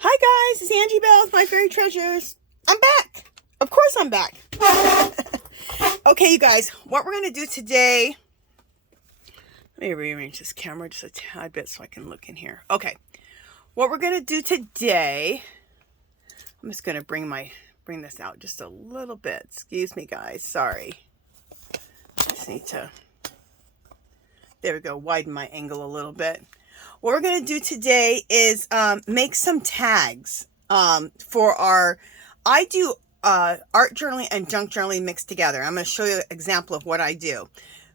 Hi guys, it's Angie Bell with My Fairy Treasures. I'm back. Of course I'm back. Okay, you guys, what we're going to do today... Let me rearrange this camera just a tad bit so I can look in here. Okay, what we're going to do today... I'm just going to bring this out just a little bit. Excuse me, guys. Sorry. I just need to... There we go. Widen my angle a little bit. What we're going to do today is make some tags for our... I do art journaling and junk journaling mixed together. I'm going to show you an example of what I do.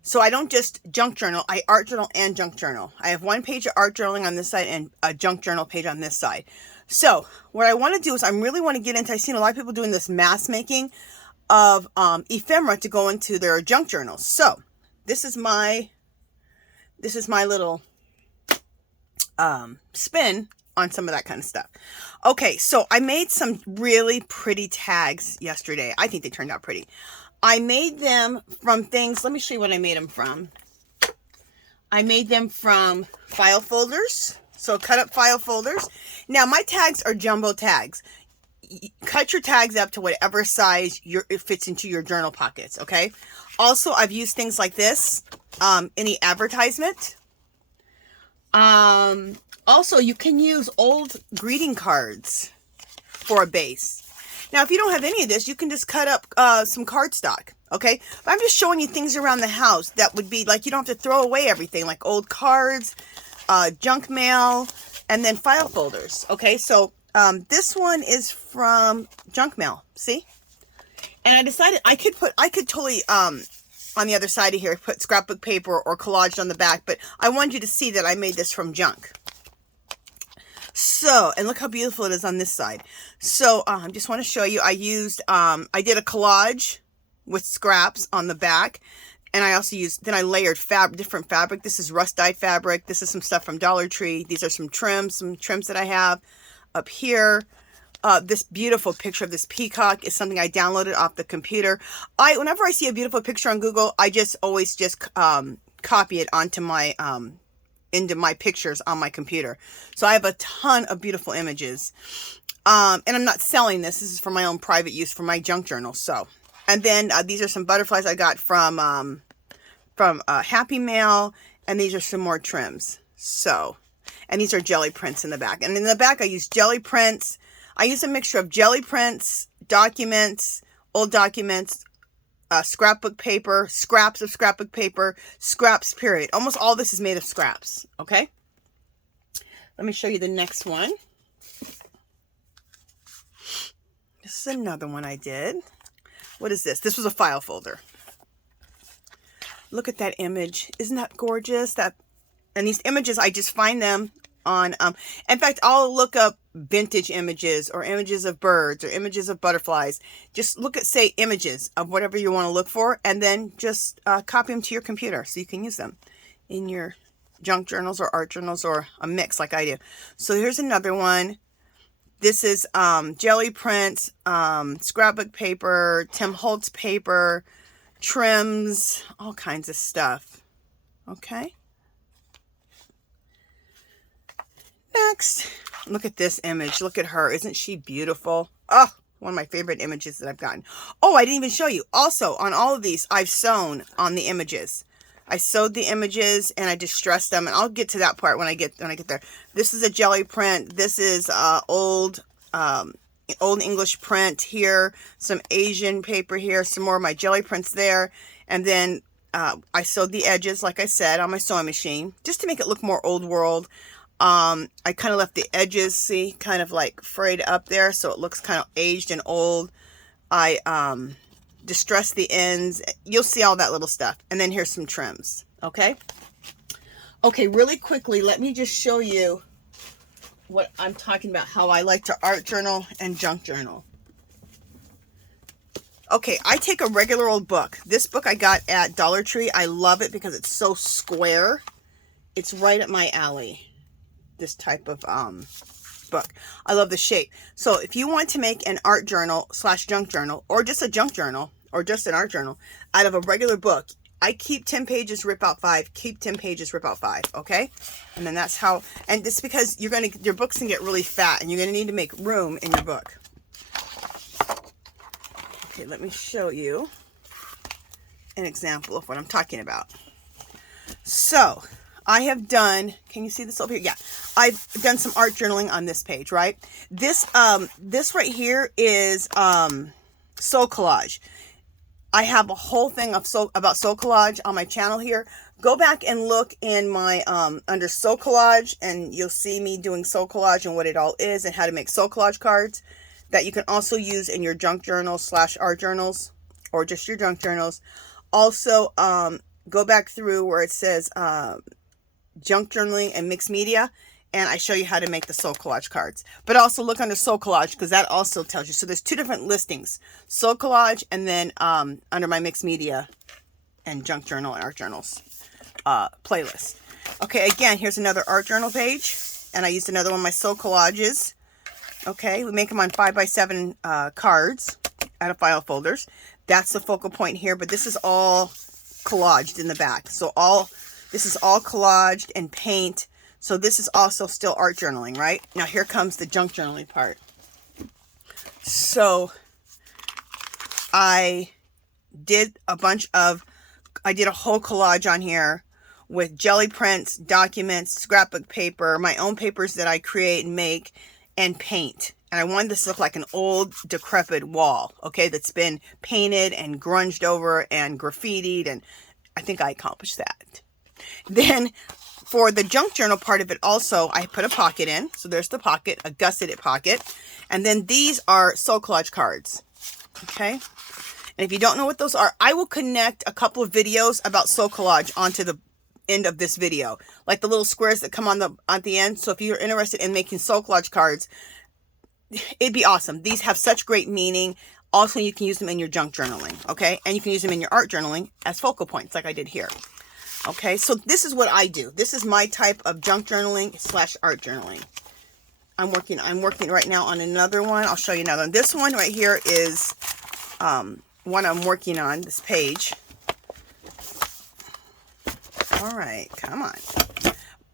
So I don't just junk journal. I art journal and junk journal. I have one page of art journaling on this side and a junk journal page on this side. So what I want to do is I really want to get into... I've seen a lot of people doing this mass making of ephemera to go into their junk journals. So this is my little... spin on some of that kind of stuff. Okay, so I made some really pretty tags yesterday. I think they turned out pretty. I made them from things... Let me show you what I made them from. I made them from file folders. So cut up file folders. Now my tags are jumbo tags. Cut your tags up to whatever size it fits into your journal pockets, okay? Also, I've used things like this in the advertisement. Also, you can use old greeting cards for a base. Now, if you don't have any of this, you can just cut up some cardstock, okay? But I'm just showing you things around the house that would be like, you don't have to throw away everything, like old cards, junk mail, and then file folders, okay? So, this one is from junk mail, see? And I decided I could totally, on the other side of here, put scrapbook paper or collaged on the back, but I wanted you to see that I made this from junk. So, and look how beautiful it is on this side. So, I just want to show you, I did a collage with scraps on the back, and I also then I layered different fabric. This is rust-dyed fabric. This is some stuff from Dollar Tree. These are some trims that I have up here. This beautiful picture of this peacock is something I downloaded off the computer. Whenever I see a beautiful picture on Google, I always copy it onto into my pictures on my computer. So I have a ton of beautiful images. And I'm not selling this. This is for my own private use for my junk journal. So, and then these are some butterflies I got from Happy Mail, and these are some more trims. So, and these are jelly prints in the back. And in the back, I use jelly prints. I use a mixture of jelly prints, documents, old documents, scrapbook paper, scraps of scrapbook paper, scraps, period. Almost all this is made of scraps, okay? Let me show you the next one. This is another one I did. What is this? This was a file folder. Look at that image. Isn't that gorgeous? And these images, I just find them on, in fact, I'll look up vintage images or images of birds or images of butterflies. Just look at, say, images of whatever you want to look for, and then just copy them to your computer so you can use them in your junk journals or art journals or a mix like I do. So here's another one. This is jelly prints, scrapbook paper, Tim Holtz paper, trims, all kinds of stuff. Okay. Next, look at this image. Look at her. Isn't she beautiful? Oh, one of my favorite images that I've gotten. Oh, I didn't even show you. Also, on all of these, I've sewn on the images. I sewed the images and I distressed them, and I'll get to that part when I get there. This is a jelly print. This is old English print here. Some Asian paper here. Some more of my jelly prints there, and then I sewed the edges, like I said, on my sewing machine, just to make it look more old world. I kind of left the edges, see, kind of like frayed up there, so it looks kind of aged and old. I distressed the ends. You'll see all that little stuff. And then here's some trims, okay? Okay, really quickly, let me just show you what I'm talking about, how I like to art journal and junk journal. Okay, I take a regular old book. This book I got at Dollar Tree. I love it because it's so square. It's right up my alley. This type of book. I love the shape. So if you want to make an art journal / junk journal, or just a junk journal, or just an art journal out of a regular book, I keep 10 pages, rip out 5, keep 10 pages, rip out 5, okay? And then that's how, and it's because your book's gonna get really fat and you're gonna need to make room in your book. Okay, let me show you an example of what I'm talking about. So I have done, can you see this over here? Yeah, I've done some art journaling on this page, right? This right here is Soul Collage. I have a whole thing of about Soul Collage on my channel here. Go back and look in my under Soul Collage, and you'll see me doing Soul Collage and what it all is and how to make Soul Collage cards that you can also use in your junk journals / art journals or just your junk journals. Also, go back through where it says junk journaling and mixed media, and I show you how to make the Soul Collage cards. But also look under Soul Collage because that also tells you. So there's 2 different listings, Soul Collage and then under my mixed media and junk journal and art journals playlist. Okay, again, here's another art journal page, and I used another one of my Soul Collages. Okay, we make them on 5x7 cards out of file folders. That's the focal point here, but this is all collaged in the back. So this is all collaged and paint. So this is also still art journaling, right? Now here comes the junk journaling part. So I did a whole collage on here with jelly prints, documents, scrapbook paper, my own papers that I create and make, and paint. And I wanted this to look like an old decrepit wall, okay, that's been painted and grunged over and graffitied, and I think I accomplished that. Then for the junk journal part of it also, I put a pocket in. So there's the pocket, a gusseted pocket. And then these are Soul Collage cards, okay? And if you don't know what those are, I will connect a couple of videos about Soul Collage onto the end of this video, like the little squares that come on the end. So if you're interested in making Soul Collage cards, it'd be awesome. These have such great meaning. Also, you can use them in your junk journaling, okay? And you can use them in your art journaling as focal points, like I did here. Okay, so this is what I do. This is my type of junk journaling / art journaling. I'm working right now on another one. I'll show you another one. This one right here is one I'm working on, this page. All right, come on.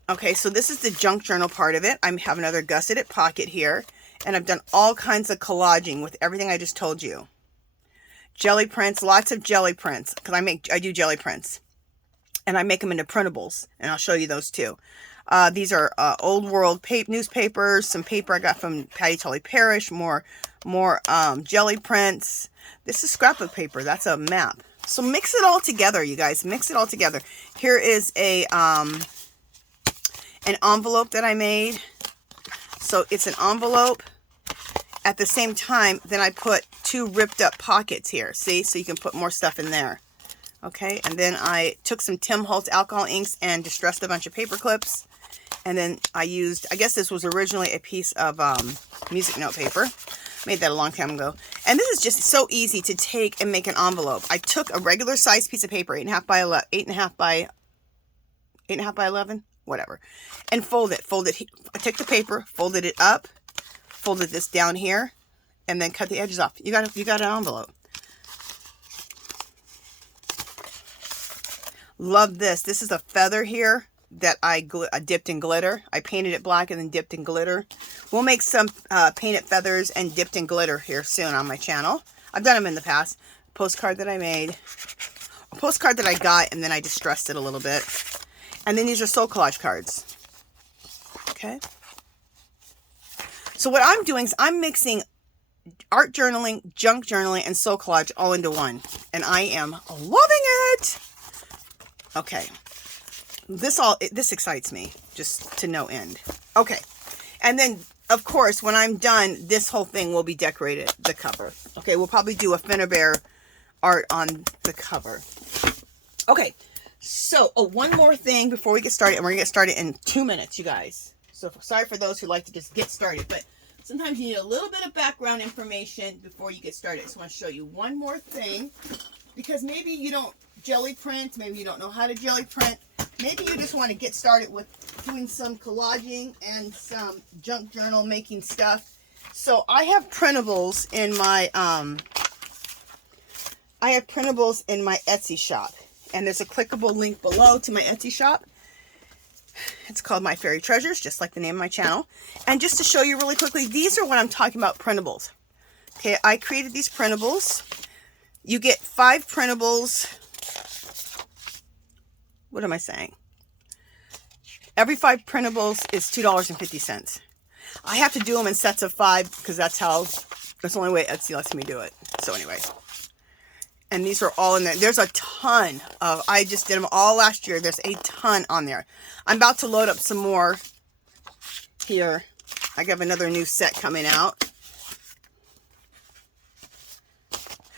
Okay, so this is the junk journal part of it. I have another gusseted pocket here, and I've done all kinds of collaging with everything I just told you. Jelly prints, lots of jelly prints, because I do jelly prints. And I make them into printables, and I'll show you those too. These are old world newspapers, some paper I got from PATTI, TOLLEY, PARRISH, more jelly prints. This is scrapbook paper. That's a map. So mix it all together, you guys. Mix it all together. Here is an envelope that I made. So it's an envelope. At the same time, then I put 2 ripped up pockets here. See? So you can put more stuff in there. Okay, and then I took some Tim Holtz alcohol inks and distressed a bunch of paper clips. And then I used, I guess this was originally a piece of music note paper. Made that a long time ago. And this is just so easy to take and make an envelope. I took a regular size piece of paper, 8.5 by 11, whatever, and fold it. I took the paper, folded it up, folded this down here, and then cut the edges off. You got an envelope. Love this. This is a feather here that I dipped in glitter. I painted it black and then dipped in glitter. We'll make some painted feathers and dipped in glitter here soon on my channel. I've done them in the past. Postcard that I made. A postcard that I got and then I distressed it a little bit. And then these are Soul Collage cards. Okay. So what I'm doing is I'm mixing art journaling, junk journaling, and Soul Collage all into one. And I am loving it. Okay, this excites me just to no end. Okay, and then of course when I'm done, this whole thing will be decorated, the cover. Okay, we'll probably do a Finna Bear art on the cover. Okay, so one more thing before we get started, and we're gonna get started in 2 minutes, you guys. So sorry for those who like to just get started, but sometimes you need a little bit of background information before you get started. So I want to show you one more thing, because maybe you don't jelly print, maybe you don't know how to jelly print, maybe you just want to get started with doing some collaging and some junk journal making stuff. So I have printables in my Etsy shop, And there's a clickable link below to my Etsy shop. It's called My Fairy Treasures, just like the name of my channel. And just to show you really quickly, these are what I'm talking about, printables. Okay, I created these printables. You get 5 printables. What am I saying? Every 5 printables is $2.50. I have to do them in sets of 5 because that's the only way Etsy lets me do it. So anyway. And these are all in there. There's a ton of, I just did them all last year. There's a ton on there. I'm about to load up some more here. I have another new set coming out.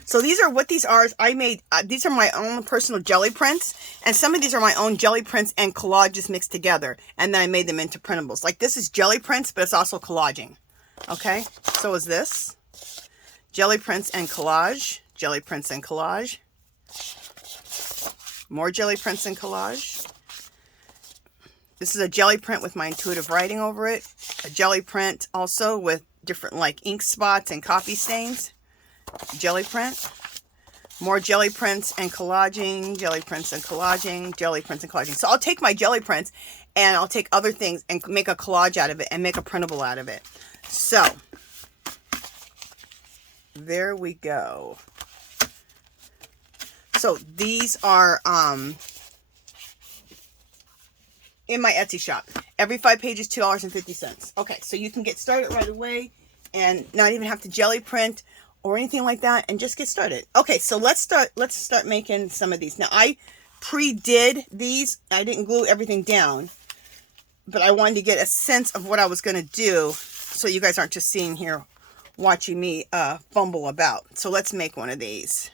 So these are what these are. I made, these are my own personal jelly prints. And some of these are my own jelly prints and collages mixed together. And then I made them into printables. Like this is jelly prints, but it's also collaging. Okay, so is this. Jelly prints and collage. Jelly prints and collage. More jelly prints and collage. This is a jelly print with my intuitive writing over it. A jelly print also with different like ink spots and coffee stains. Jelly print. More jelly prints and collaging. Jelly prints and collaging. Jelly prints and collaging. So I'll take my jelly prints and I'll take other things and make a collage out of it and make a printable out of it. So there we go. So these are in my Etsy shop. Every 5 pages, $2.50. Okay, so you can get started right away and not even have to jelly print or anything like that, and just get started. Okay, so let's start making some of these. Now I pre-did these. I didn't glue everything down, but I wanted to get a sense of what I was going to do, so you guys aren't just sitting here watching me fumble about. So let's make one of these.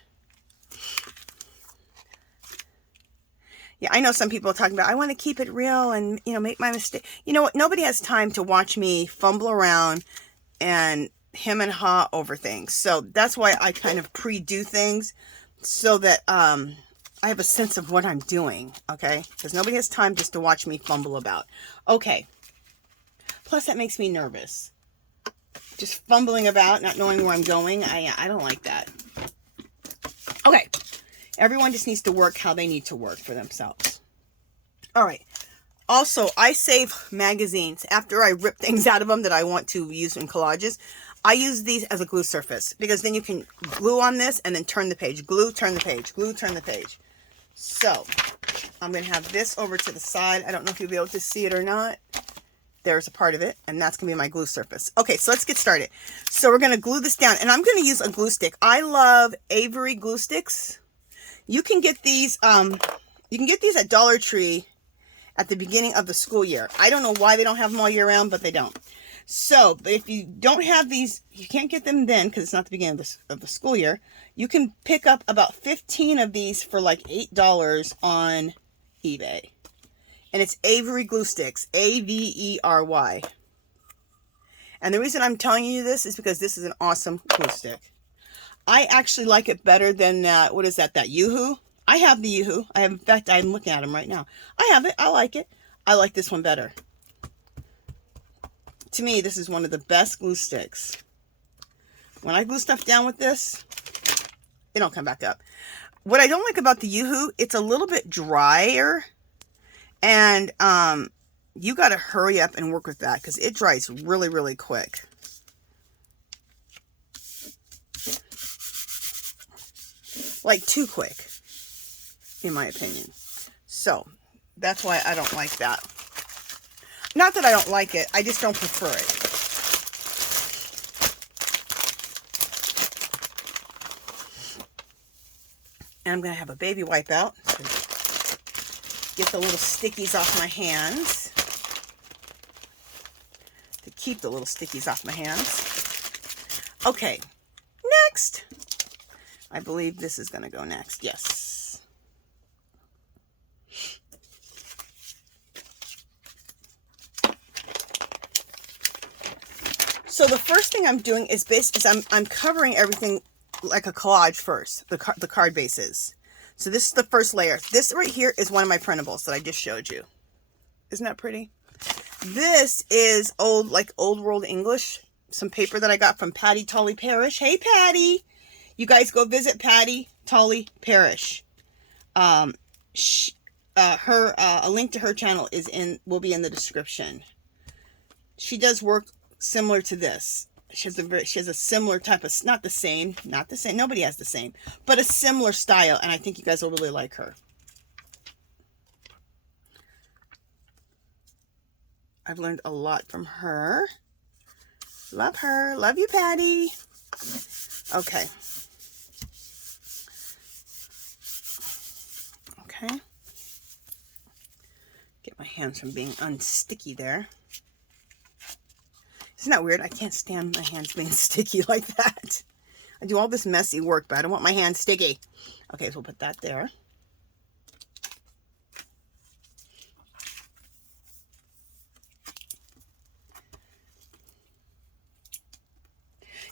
Yeah, I know some people are talking about, I want to keep it real and, you know, make my mistake. You know what? Nobody has time to watch me fumble around and hem and haw over things. So that's why I kind of pre-do things so that I have a sense of what I'm doing, okay? Because nobody has time just to watch me fumble about. Okay. Plus, that makes me nervous. Just fumbling about, not knowing where I'm going. I don't like that. Okay. Everyone just needs to work how they need to work for themselves. All right. Also, I save magazines. After I rip things out of them that I want to use in collages, I use these as a glue surface. Because then you can glue on this and then turn the page. Glue, turn the page. Glue, turn the page. So, I'm going to have this over to the side. I don't know if you'll be able to see it or not. There's a part of it. And that's going to be my glue surface. Okay, so let's get started. So, we're going to glue this down. And I'm going to use a glue stick. I love Avery glue sticks. You can get these at Dollar Tree at the beginning of the school year. I don't know why they don't have them all year round, but they don't. So, but if you don't have these, you can't get them then because it's not the beginning of the school year. You can pick up about 15 of these for like $8 on eBay. And it's Avery glue sticks, A-V-E-R-Y. And the reason I'm telling you this is because this is an awesome glue stick. I actually like it better than, what is that Yoo-hoo? I have the Yoo-hoo. In fact, I'm looking at them right now. I have it. I like it. I like this one better. To me, this is one of the best glue sticks. When I glue stuff down with this, it don't come back up. What I don't like about the Yoo-hoo, it's a little bit drier. And you got to hurry up and work with that because it dries really, really quick. Like too quick, in my opinion. So, that's why I don't like that. Not that I don't like it, I just don't prefer it. And I'm going to have a baby wipe out to get the little stickies off my hands. To keep the little stickies off my hands. Okay, next. I believe this is going to go next. Yes. So the first thing I'm doing is I'm covering everything like a collage first, the card bases. So this is the first layer. This right here is one of my printables that I just showed you. Isn't that pretty? This is old world English. Some paper that I got from Patti, TOLLEY, PARRISH. Hey, Patti! You guys go visit Patti, TOLLEY, PARRISH. a link to her channel will be in the description. She does work similar to this. She has a similar type of, not the same, nobody has the same, but a similar style, and I think you guys will really like her. I've learned a lot from her. Love her. Love you, Patti. Okay. Okay. Get my hands from being unsticky there. Isn't that weird? I can't stand my hands being sticky like that. I do all this messy work, but I don't want my hands sticky. Okay, so we'll put that there.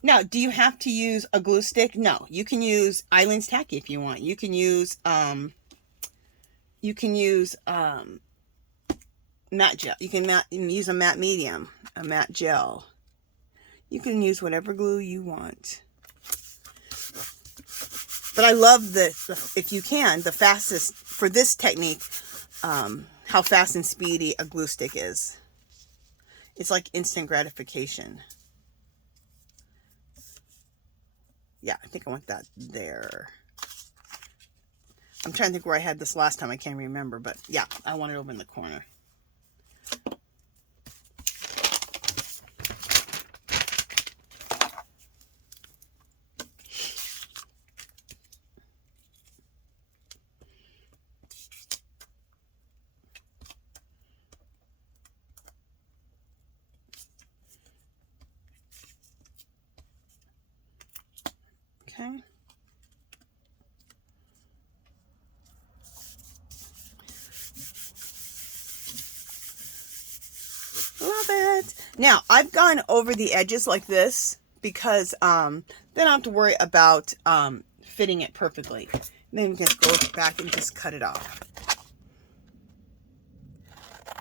Now, do you have to use a glue stick? No, you can use Eileen's Tacky if you want. You can use matte gel. You can use a matte medium, a matte gel. You can use whatever glue you want. But I love if you can, the fastest for this technique, how fast and speedy a glue stick is. It's like instant gratification. Yeah, I think I want that there. I'm trying to think where I had this last time. I can't remember, but yeah, I want it over in the corner. Okay. Love it. Now, I've gone over the edges like this because then I don't have to worry about fitting it perfectly. Then we can go back and just cut it off.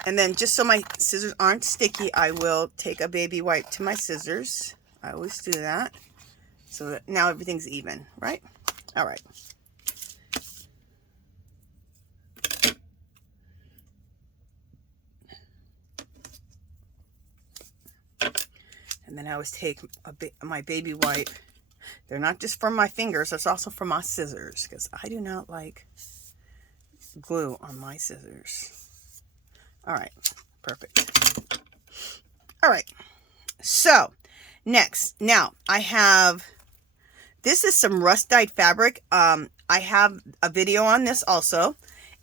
And then just so my scissors aren't sticky, I will take a baby wipe to my scissors. I always do that. So that now everything's even, right? All right. And then I always take my baby wipe. They're not just for my fingers, it's also for my scissors, because I do not like glue on my scissors. All right, perfect. All right, so next, now I have, this is some rust dyed fabric. I have a video on this also,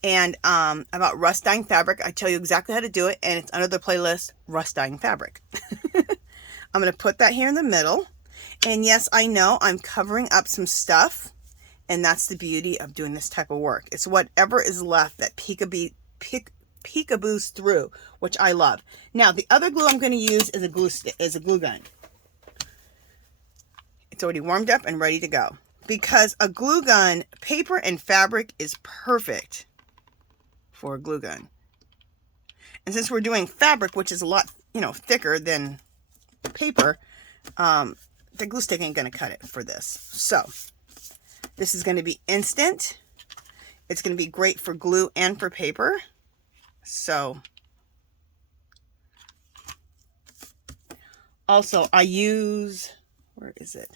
and about rust dyeing fabric. I tell you exactly how to do it, and it's under the playlist, rust dyeing fabric. I'm going to put that here in the middle. And yes, I know I'm covering up some stuff, and that's the beauty of doing this type of work. It's whatever is left that peekaboos through, which I love. Now, the other glue I'm going to use is a glue gun. It's already warmed up and ready to go. Because a glue gun, paper and fabric is perfect for a glue gun. And since we're doing fabric, which is a lot, thicker than paper, the glue stick ain't going to cut it for this. So this is going to be instant. It's going to be great for glue and for paper. So also I use, where is it?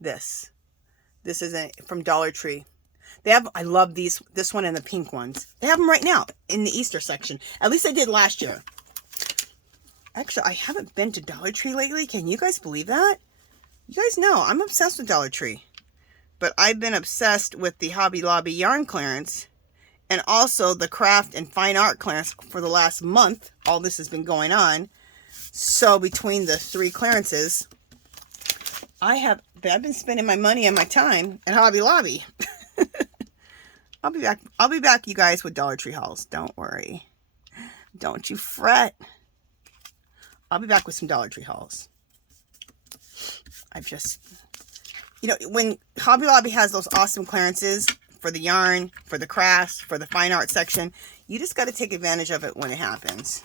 This is from Dollar Tree. They have, I love this one and the pink ones. They have them right now in the Easter section. At least they did last year. Actually, I haven't been to Dollar Tree lately. Can you guys believe that? You guys know, I'm obsessed with Dollar Tree. But I've been obsessed with the Hobby Lobby yarn clearance and also the craft and fine art clearance for the last month. All this has been going on. So between the three clearances, I've been spending my money and my time at Hobby Lobby. I'll be back, you guys, with Dollar Tree hauls. Don't worry. Don't you fret. I'll be back with some Dollar Tree hauls. I've just, when Hobby Lobby has those awesome clearances for the yarn, for the crafts, for the fine art section, you just got to take advantage of it when it happens.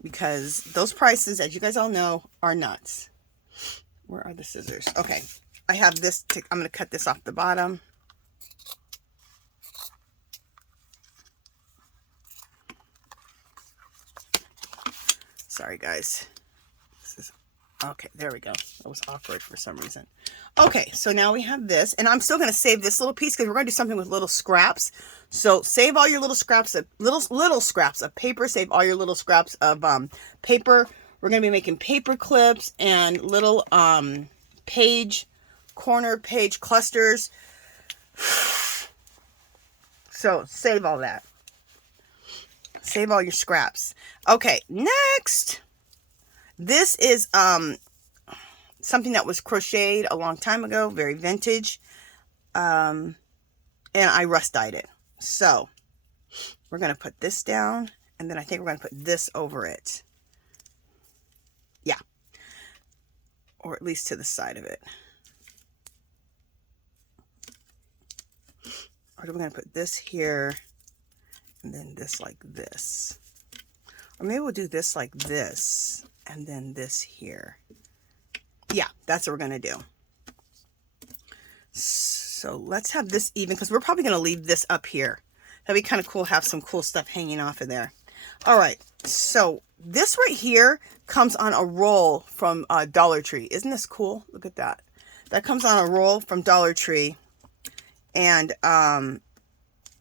Because those prices, as you guys all know, are nuts. Where are the scissors? Okay, I have this, I'm going to cut this off the bottom. Sorry, guys. This is, okay, there we go. That was awkward for some reason. Okay, so now we have this, and I'm still going to save this little piece because we're going to do something with little scraps. So save all your little scraps of little scraps of paper. Save all your little scraps of paper. We're going to be making paper clips and little corner page clusters. So save all that. Save all your scraps. Okay, next. This is something that was crocheted a long time ago, very vintage. And I rust dyed it. So we're going to put this down, and then I think we're going to put this over it. Yeah. Or at least to the side of it. Or we're going to put this here, and then this like this. Or maybe we'll do this like this, and then this here. Yeah, that's what we're going to do. So let's have this even, because we're probably going to leave this up here. That'd be kind of cool, have some cool stuff hanging off of there. All right, so this right here comes on a roll from Dollar Tree. Isn't this cool? Look at that. That comes on a roll from Dollar Tree. And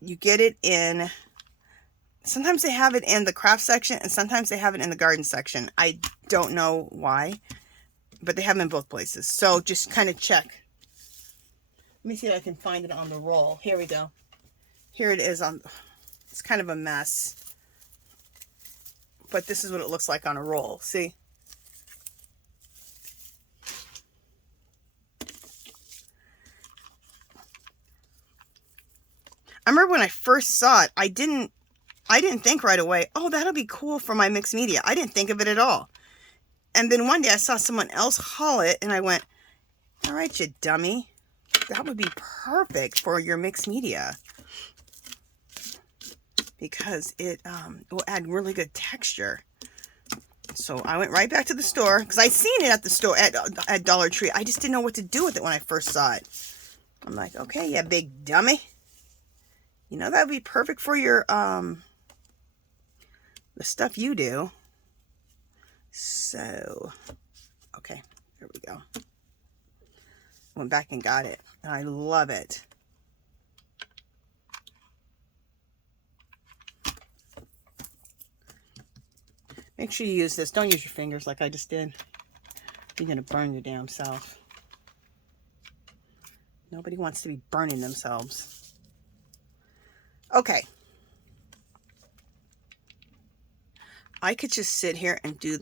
you get it in, sometimes they have it in the craft section, and sometimes they have it in the garden section. I don't know why, but they have them in both places. So just kind of check. Let me see if I can find it on the roll. Here we go. Here it is on, it's kind of a mess. But this is what it looks like on a roll. See? I remember when I first saw it, I didn't think right away, oh, that'll be cool for my mixed media. I didn't think of it at all. And then one day I saw someone else haul it, and I went, all right, you dummy. That would be perfect for your mixed media. Because it will add really good texture. So I went right back to the store, because I seen it at the store, at Dollar Tree. I just didn't know what to do with it when I first saw it. I'm like, okay, yeah, big dummy. You know, that would be perfect for your, the stuff you do. So, okay, there we go. Went back and got it. And I love it. Make sure you use this. Don't use your fingers like I just did. You're going to burn your damn self. Nobody wants to be burning themselves. Okay. I could just sit here and do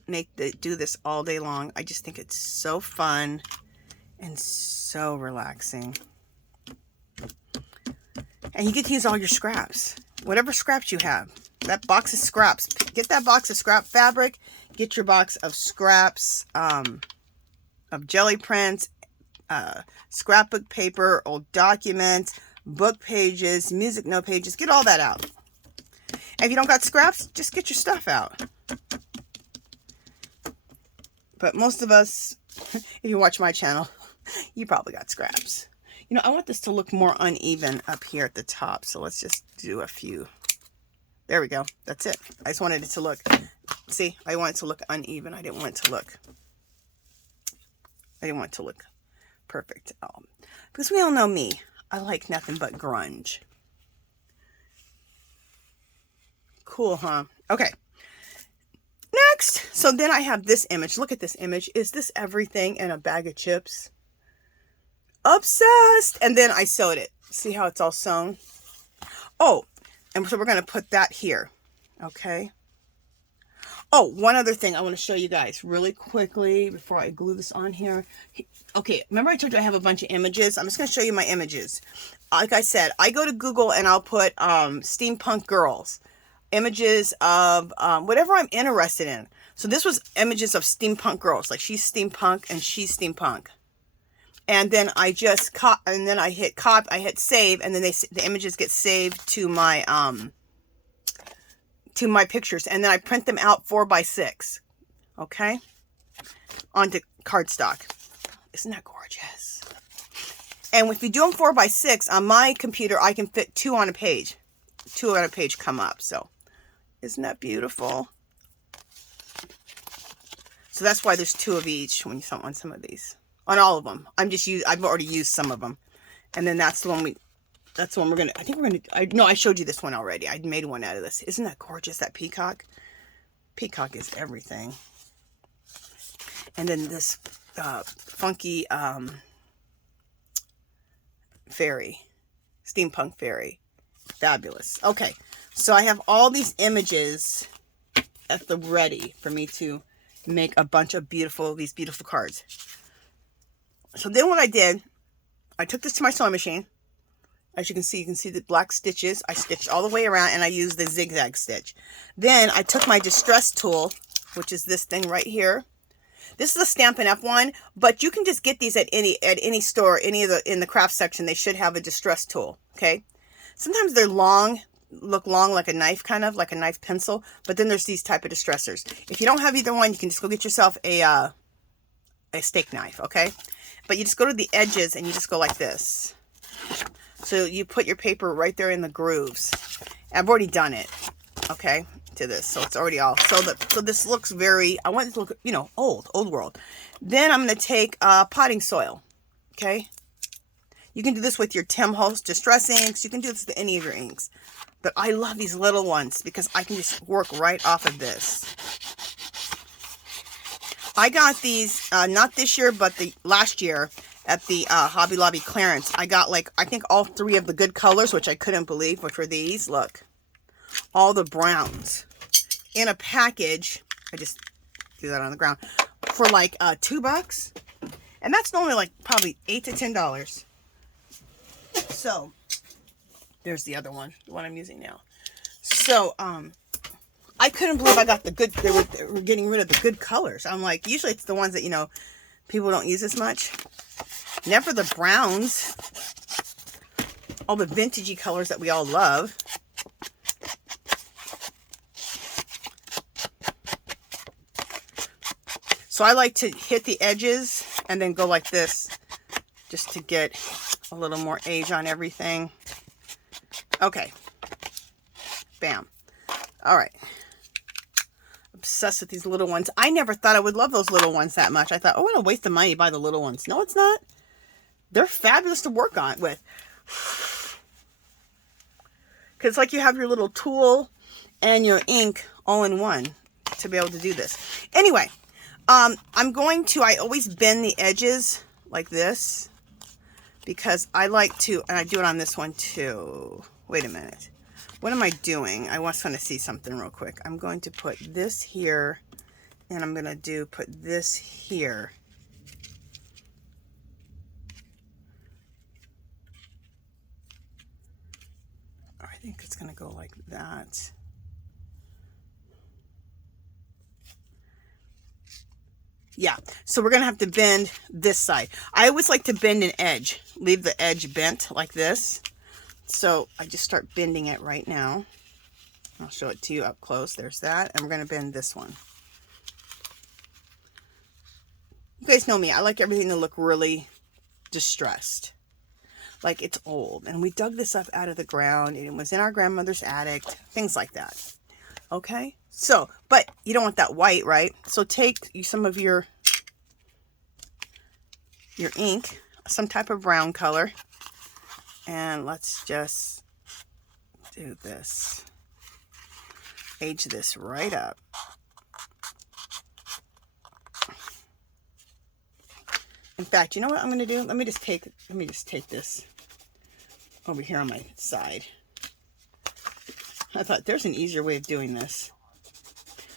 this all day long. I just think it's so fun and so relaxing. And you get to use all your scraps. Whatever scraps you have. That box of scraps. Get that box of scrap fabric. Get your box of scraps of jelly prints, scrapbook paper, old documents, book pages, music note pages. Get all that out. And if you don't got scraps, just get your stuff out. But most of us, if you watch my channel, you probably got scraps. You know, I want this to look more uneven up here at the top. So let's just do a few. There we go. That's it. I just wanted it to look, see, I want it to look uneven. I didn't want it to look perfect. Because we all know me. I like nothing but grunge. Cool, huh? Okay. Next. So then I have this image. Look at this image. Is this everything in a bag of chips? Obsessed. And then I sewed it. See how it's all sewn? Oh, and so we're going to put that here. Okay. Oh, one other thing I want to show you guys really quickly before I glue this on here. Okay, remember I told you I have a bunch of images? I'm just going to show you my images. Like I said, I go to Google and I'll put steampunk girls. Images of whatever I'm interested in. So this was images of steampunk girls. Like she's steampunk and she's steampunk. And then I just I hit save, and then the images get saved to my pictures, and then I print them out 4x6. Okay? Onto cardstock. Isn't that gorgeous? And if you do them 4x6 on my computer, I can fit 2 on a page. 2 on a page come up. So isn't that beautiful? So that's why there's 2 of each when you on some of these. On all of them. I've already used some of them. And then that's the one we're gonna, I showed you this one already. I made one out of this. Isn't that gorgeous, that peacock? Peacock is everything. And then this funky fairy, steampunk fairy. Fabulous. Okay, so I have all these images at the ready for me to make a bunch of these beautiful cards. So then what I did, I took this to my sewing machine. As you can see the black stitches. I stitched all the way around and I used the zigzag stitch. Then I took my distress tool, which is this thing right here. This is a Stampin' Up! One, but you can just get these at any store, in the craft section. They should have a distress tool, okay? Sometimes they're long, look long like a knife, kind of like a knife pencil, but then there's these type of distressors. If you don't have either one, you can just go get yourself a steak knife, okay? But you just go to the edges and you just go like this. So you put your paper right there in the grooves. I've already done it, okay, to this. So it's already all, so this looks very, I want it to look, you know, old world. Then I'm going to take potting soil, okay? You can do this with your Tim Holtz Distress inks. You can do this with any of your inks. But I love these little ones because I can just work right off of this. I got these, not this year, but the last year, at the Hobby Lobby clearance. I got, like, I think all 3 of the good colors, which I couldn't believe, which were these. Look, all the browns in a package. I just threw that on the ground for like $2, and that's normally like probably $8 to $10. So there's the other one, the one I'm using now. So I couldn't believe I got the good. They were getting rid of the good colors. I'm like, usually it's the ones that, you know, people don't use as much. Never the browns, all the vintagey colors that we all love. So I like to hit the edges and then go like this just to get a little more age on everything. Okay. Bam. All right. Obsessed with these little ones. I never thought I would love those little ones that much. I thought, oh, I'm going to waste the money to buy the little ones. No, it's not. They're fabulous to work on with. Because it's like you have your little tool and your ink all in one to be able to do this. Anyway, I always bend the edges like this because I like to, and I do it on this one too. Wait a minute. What am I doing? I want to see something real quick. I'm going to put this here, and I'm going to put this here. I think it's going to go like that. Yeah, so we're going to have to bend this side. I always like to bend an edge. Leave the edge bent like this. So I just start bending it right now. I'll show it to you up close. There's that. And we're going to bend this one. You guys know me. I like everything to look really distressed. Like it's old. And we dug this up out of the ground. And it was in our grandmother's attic. Things like that. Okay? So, but you don't want that white, right? So take some of your ink, some type of brown color. And let's just do this. Age this right up. In fact, you know what I'm going to do? Let me just take this over here on my side. I thought there's an easier way of doing this.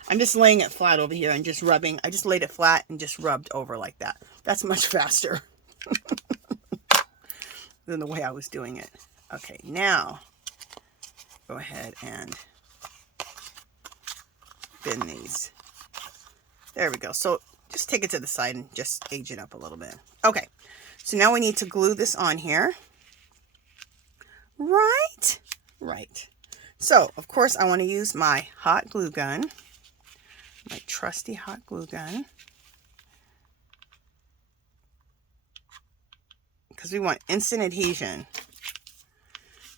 I'm just laying it flat over here and just rubbing. I just laid it flat and just rubbed over like that. That's much faster than the way I was doing it. Okay, now go ahead and bend these. There we go. So just take it to the side and just age it up a little bit. Okay, so now we need to glue this on here. Right. So, of course, I want to use my hot glue gun. My trusty hot glue gun. Because we want instant adhesion.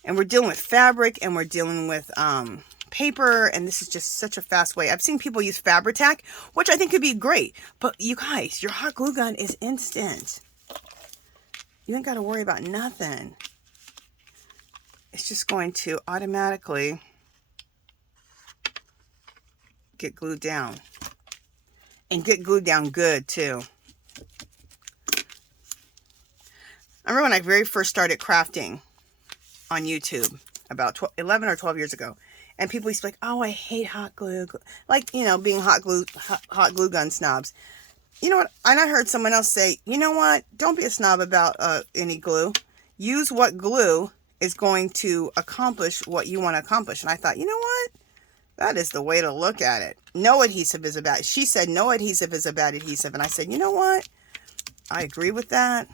And we're dealing with fabric and we're dealing with paper, and this is just such a fast way. I've seen people use Fabri-Tac, which I think could be great, but you guys, your hot glue gun is instant. You ain't got to worry about nothing. It's just going to automatically get glued down, and get glued down good too. I remember when I very first started crafting on YouTube about 11 or 12 years ago, and people used to be like, oh, I hate hot glue, like, you know, being hot glue gun snobs. You know what? And I heard someone else say, you know what? Don't be a snob about any glue. Use what glue is going to accomplish what you want to accomplish. And I thought, you know what? That is the way to look at it. No adhesive is a bad. She said no adhesive is a bad adhesive. And I said, you know what? I agree with that.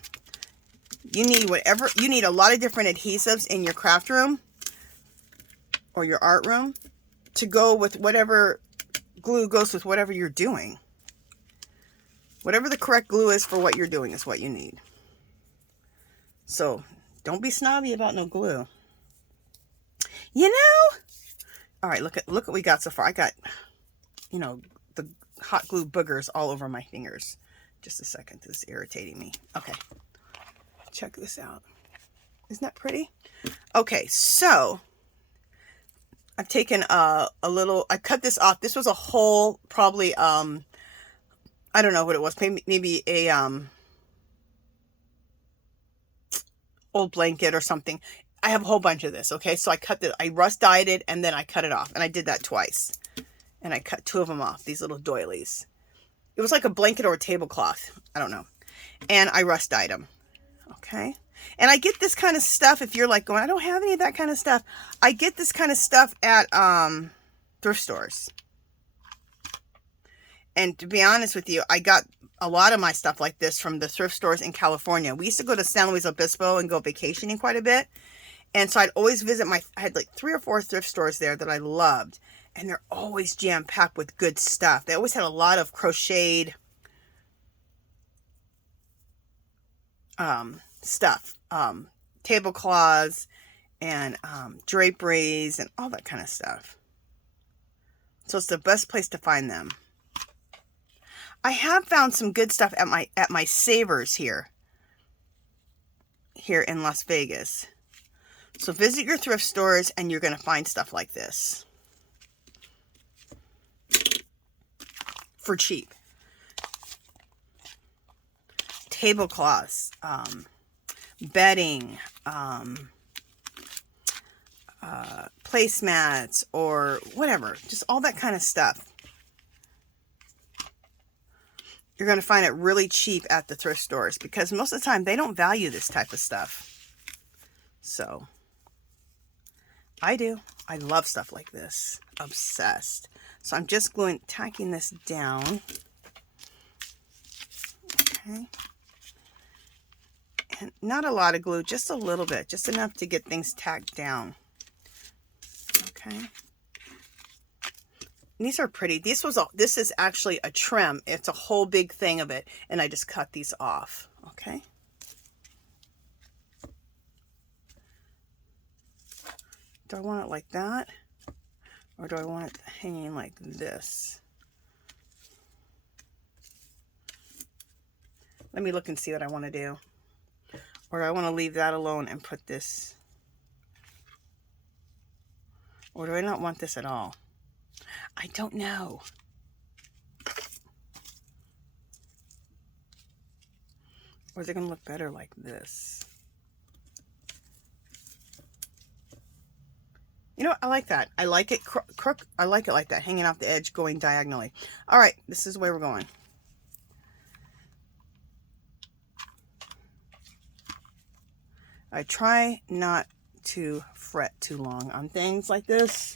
You need whatever, you need a lot of different adhesives in your craft room or your art room to go with whatever glue goes with whatever you're doing. Whatever the correct glue is for what you're doing is what you need. So don't be snobby about no glue. You know? All right, look at what we got so far. I got, you know, the hot glue boogers all over my fingers. Just a second, this is irritating me. Okay. Check this out. Isn't that pretty? Okay, so I've taken a little, I cut this off. This was a whole, probably, I don't know what it was. Maybe a old blanket or something. I have a whole bunch of this, okay? So I rust dyed it, and then I cut it off. And I did that twice. And I cut 2 of them off, these little doilies. It was like a blanket or a tablecloth. I don't know. And I rust dyed them. Okay. And I get this kind of stuff, if you're like going, I don't have any of that kind of stuff. I get this kind of stuff at thrift stores. And to be honest with you, I got a lot of my stuff like this from the thrift stores in California. We used to go to San Luis Obispo and go vacationing quite a bit. And so I'd always visit I had like 3 or 4 thrift stores there that I loved. And they're always jam-packed with good stuff. They always had a lot of crocheted stuff, tablecloths and draperies and all that kind of stuff. So it's the best place to find them. I have found some good stuff at my Savers here in Las Vegas. So visit your thrift stores and you're going to find stuff like this for cheap. Tablecloths, bedding, placemats, or whatever. Just all that kind of stuff. You're going to find it really cheap at the thrift stores because most of the time they don't value this type of stuff. So, I do. I love stuff like this. Obsessed. So I'm just tacking this down. Okay. And not a lot of glue, just a little bit, just enough to get things tacked down. Okay. And these are pretty. This is actually a trim. It's a whole big thing of it, and I just cut these off. Okay. Do I want it like that? Or do I want it hanging like this? Let me look and see what I want to do. Or do I want to leave that alone and put this? Or do I not want this at all? I don't know. Or is it going to look better like this? You know what? I like that. I like it I like it like that, hanging off the edge, going diagonally. All right, this is where we're going. I try not to fret too long on things like this.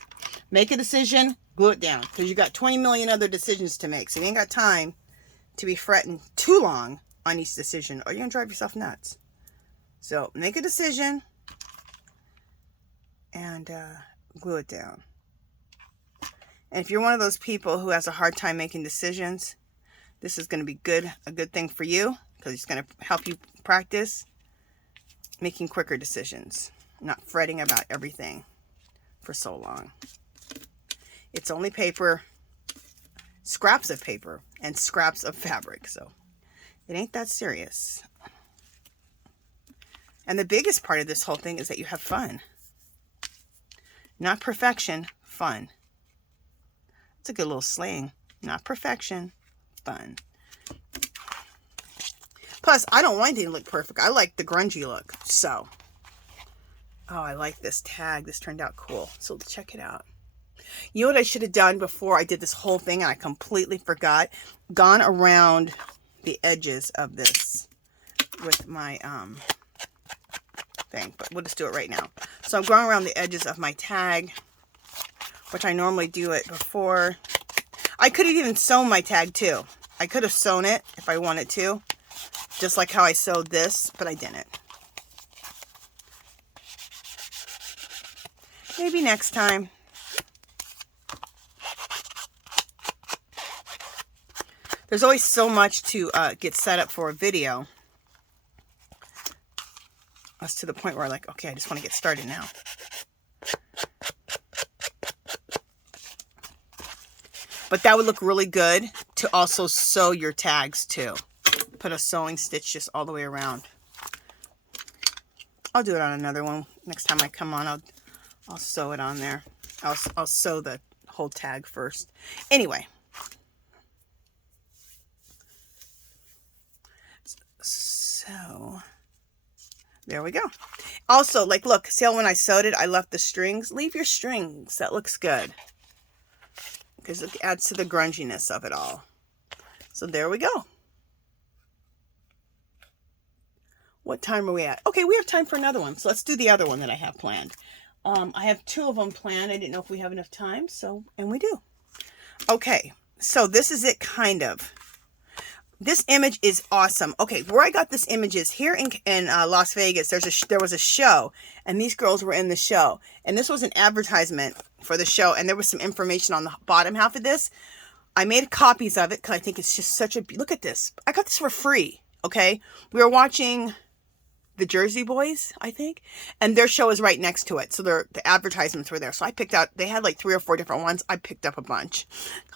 Make a decision, glue it down, because you got 20 million other decisions to make. So you ain't got time to be fretting too long on each decision, or you're going to drive yourself nuts. So make a decision and glue it down. And if you're one of those people who has a hard time making decisions, this is going to be a good thing for you, because it's going to help you practice making quicker decisions, not fretting about everything for so long. It's only paper, scraps of paper, and scraps of fabric. So it ain't that serious. And the biggest part of this whole thing is that you have fun. Not perfection, fun. It's a good little slang. Not perfection, fun. Plus, I don't want anything to look perfect. I like the grungy look. So, oh, I like this tag. This turned out cool. So let's check it out. You know what I should have done before I did this whole thing and I completely forgot? Gone around the edges of this with my thing. But we'll just do it right now. So I'm going around the edges of my tag, which I normally do it before. I could have even sewn my tag too. I could have sewn it if I wanted to. Just like how I sewed this, but I didn't. Maybe next time. There's always so much to get set up for a video. That's to the point where I'm like, okay, I just want to get started now. But that would look really good to also sew your tags too. Put a sewing stitch just all the way around. I'll do it on another one. Next time I come on, I'll sew it on there. I'll sew the whole tag first. Anyway. So, there we go. Also, like, look, see how when I sewed it, I left the strings? Leave your strings. That looks good. Because it adds to the grunginess of it all. So, there we go. What time are we at? Okay, we have time for another one. So, let's do the other one that I have planned. I have 2 of them planned. I didn't know if we have enough time. So, and we do. Okay, so this is it, kind of. This image is awesome. Okay, where I got this image is here in Las Vegas. There was a show, and these girls were in the show. And this was an advertisement for the show, and there was some information on the bottom half of this. I made copies of it because I think it's just such a... Look at this. I got this for free, okay? We were watching the Jersey Boys, I think, and their show is right next to it. So the advertisements were there. So I picked out, they had like 3 or 4 different ones. I picked up a bunch.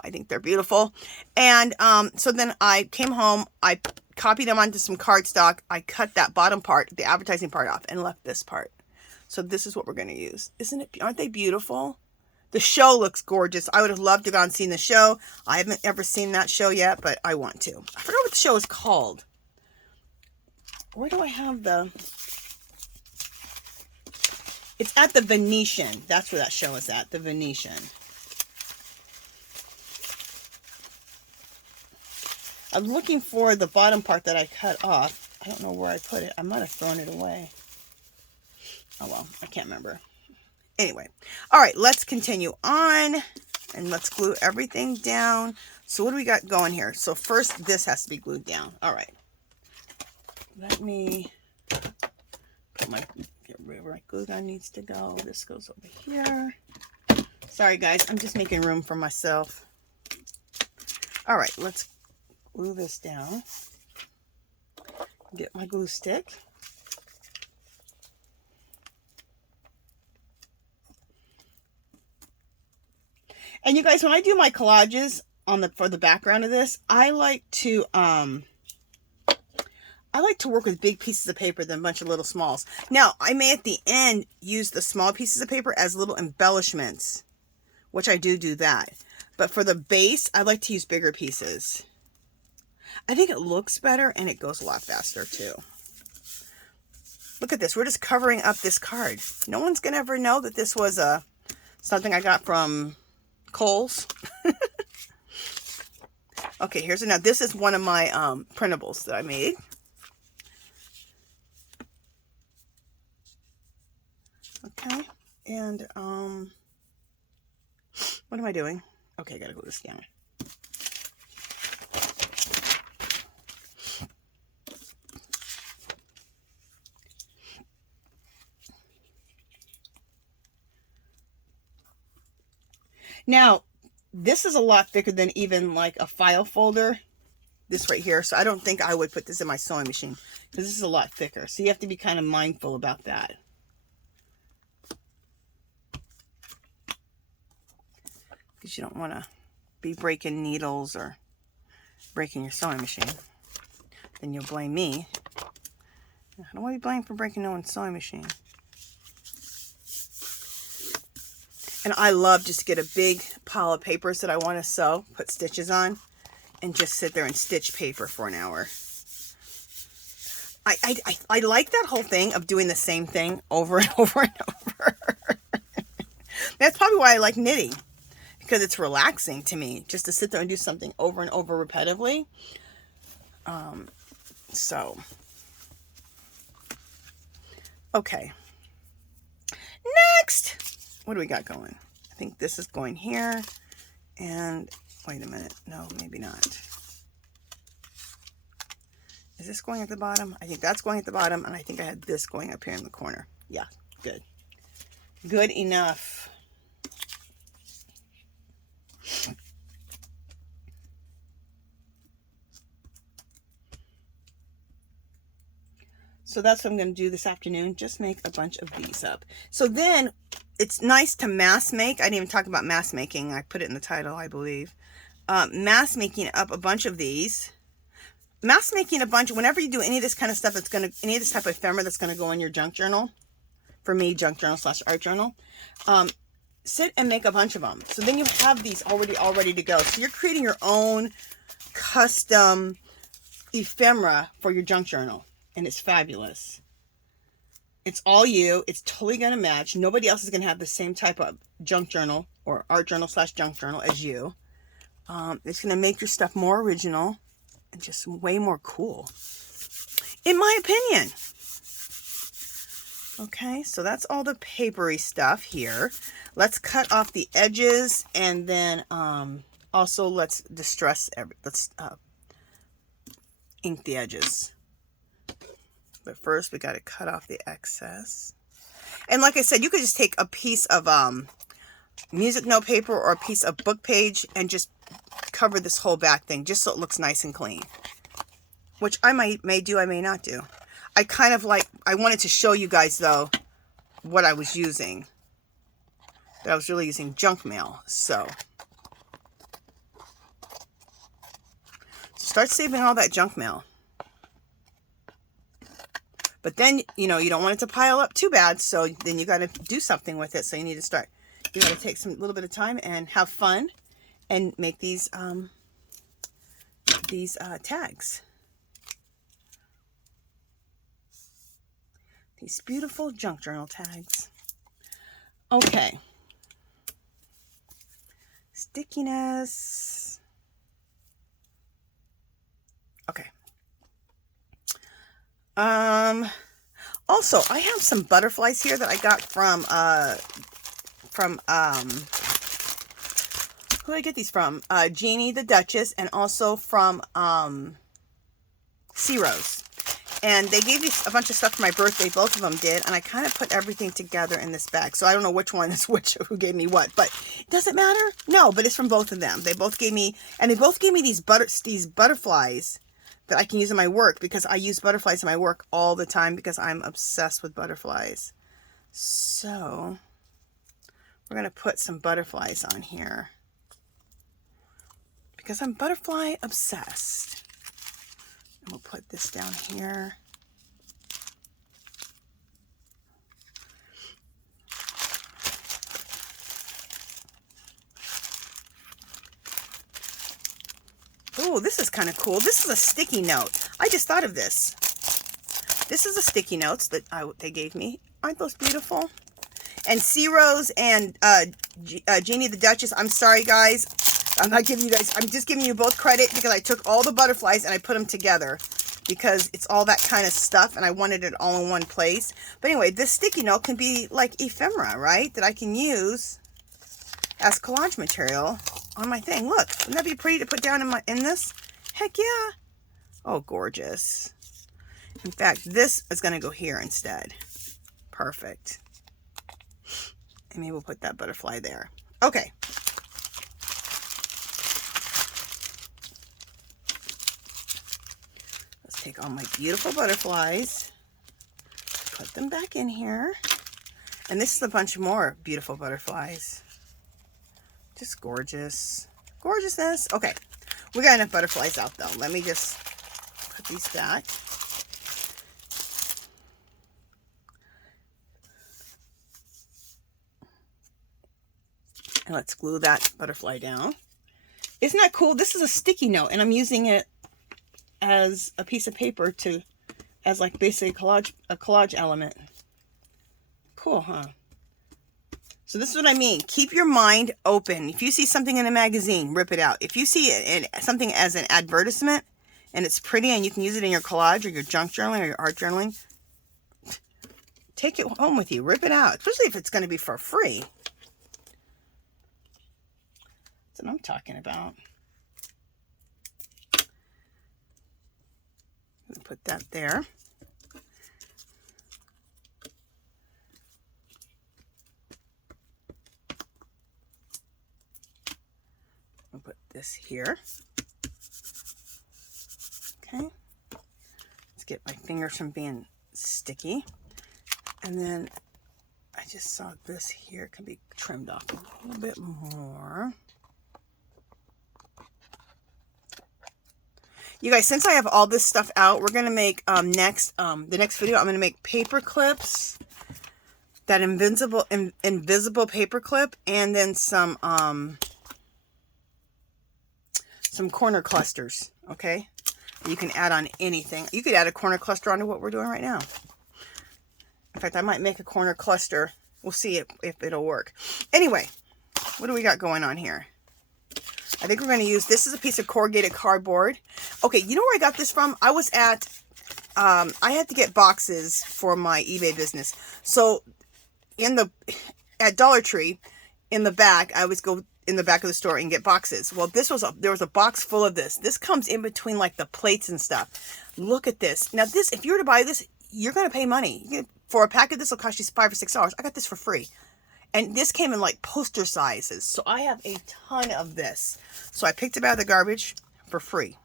I think they're beautiful. And so then I came home, I copied them onto some cardstock. I cut that bottom part, the advertising part off, and left this part. So this is what we're going to use. Isn't it? Aren't they beautiful? The show looks gorgeous. I would have loved to have gone and seen the show. I haven't ever seen that show yet, but I want to. I forgot what the show is called. Where do I have the... It's at the Venetian. That's where that show is at. The Venetian. I'm looking for the bottom part that I cut off. I don't know where I put it. I might have thrown it away. Oh, well. I can't remember. Anyway. All right. Let's continue on. And let's glue everything down. So what do we got going here? So first, this has to be glued down. All right. Let me put get rid of where my glue gun needs to go. This goes over here. Sorry guys, I'm just making room for myself. All right, let's glue this down. Get my glue stick. And you guys, when I do my collages for the background of this, I like to work with big pieces of paper than a bunch of little smalls. Now, I may at the end use the small pieces of paper as little embellishments, which I do that. But for the base, I like to use bigger pieces. I think it looks better and it goes a lot faster too. Look at this. We're just covering up this card. No one's going to ever know that this was something I got from Kohl's. Okay, here's another. This is one of my printables that I made. Okay, and what am I doing? Okay, I gotta glue this down. Now, this is a lot thicker than even like a file folder, this right here. So I don't think I would put this in my sewing machine because this is a lot thicker. So you have to be kind of mindful about that. because you don't want to be breaking needles or breaking your sewing machine. Then you'll blame me. I don't want to be blamed for breaking no one's sewing machine. And I love just to get a big pile of papers that I want to sew, put stitches on, and just sit there and stitch paper for an hour. I like that whole thing of doing the same thing over and over and over. That's probably why I like knitting, because it's relaxing to me just to sit there and do something over and over repetitively. So, okay. Next, what do we got going? I think this is going here, and wait a minute. No, maybe not. Is this going at the bottom? I think that's going at the bottom, and I think I had this going up here in the corner. Yeah, good. Good enough. So that's what I'm going to do this afternoon. Just make a bunch of these up. So then it's nice to mass make. I didn't even talk about mass making. I put it in the title, I believe. Mass making up a bunch of these. Mass making a bunch, whenever you do any of this kind of stuff, it's going to, any of this type of ephemera that's going to go in your junk journal. For me, junk journal / art journal. Sit and make a bunch of them. So then you have these already all ready to go. So you're creating your own custom ephemera for your junk journal. And it's fabulous. It's all you. It's totally going to match. Nobody else is going to have the same type of junk journal or art journal / junk journal as you. It's going to make your stuff more original and just way more cool, in my opinion. Okay, so that's all the papery stuff here. Let's cut off the edges, and then also let's ink the edges. But first we got to cut off the excess. And like I said, you could just take a piece of music note paper or a piece of book page and just cover this whole back thing just so it looks nice and clean. Which I may do, I may not do. I kind of like, I wanted to show you guys though what I was using. That I was really using junk mail. So start saving all that junk mail. But then, you know, you don't want it to pile up too bad. So then you got to do something with it. So you need to start, you got to take some little bit of time and have fun and make these tags. These beautiful junk journal tags. Okay. Stickiness. Okay. Also, I have some butterflies here that I got from who did I get these from? Jeannie the Duchess, and also from Sea Rose. And they gave me a bunch of stuff for my birthday. Both of them did. And I kind of put everything together in this bag. So I don't know which one is which, who gave me what. But does it matter? No, but it's from both of them. They both gave me, and they both gave me these butterflies that I can use in my work, because I use butterflies in my work all the time because I'm obsessed with butterflies. So we're going to put some butterflies on here because I'm butterfly obsessed. And we'll put this down here. Oh, this is kind of cool. This is a sticky note. I just thought of this. This is the sticky notes that they gave me. Aren't those beautiful? And Sea Rose and Jeannie the Duchess, I'm sorry guys. I'm not giving you guys, I'm just giving you both credit because I took all the butterflies and I put them together because it's all that kind of stuff and I wanted it all in one place. But anyway, this sticky note can be like ephemera, right? That I can use as collage material on my thing. Look, wouldn't that be pretty to put down in this? Heck yeah. Oh, gorgeous. In fact, this is going to go here instead. Perfect. And maybe we'll put that butterfly there. Okay. Let's take all my beautiful butterflies, put them back in here. And this is a bunch more beautiful butterflies. Just gorgeous. Gorgeousness. Okay. We got enough butterflies out though. Let me just put these back. And let's glue that butterfly down. Isn't that cool? This is a sticky note and I'm using it as a piece of paper to, as like basically a collage element. Cool, huh? So this is what I mean. Keep your mind open. If you see something in a magazine, rip it out. If you see something as an advertisement and it's pretty and you can use it in your collage or your junk journaling or your art journaling, take it home with you. Rip it out, especially if it's going to be for free. That's what I'm talking about. Put that there. I'll put this here. Okay. Let's get my fingers from being sticky. And then I just saw this here can be trimmed off a little bit more. You guys, since I have all this stuff out, we're going to make the next video, I'm going to make paper clips, that invisible paper clip, and then some corner clusters, okay? You can add on anything. You could add a corner cluster onto what we're doing right now. In fact, I might make a corner cluster. We'll see if it'll work. Anyway, what do we got going on here? I think we're going to use, this is a piece of corrugated cardboard. Okay, you know where I got this from? I was at, I had to get boxes for my eBay business. So, at Dollar Tree, in the back, I always go in the back of the store and get boxes. Well, there was a box full of this. This comes in between like the plates and stuff. Look at this. Now this, if you were to buy this, you're going to pay money. For a packet, this will cost you $5 or $6. I got this for free. And this came in like poster sizes. So I have a ton of this. So I picked it out of the garbage for free.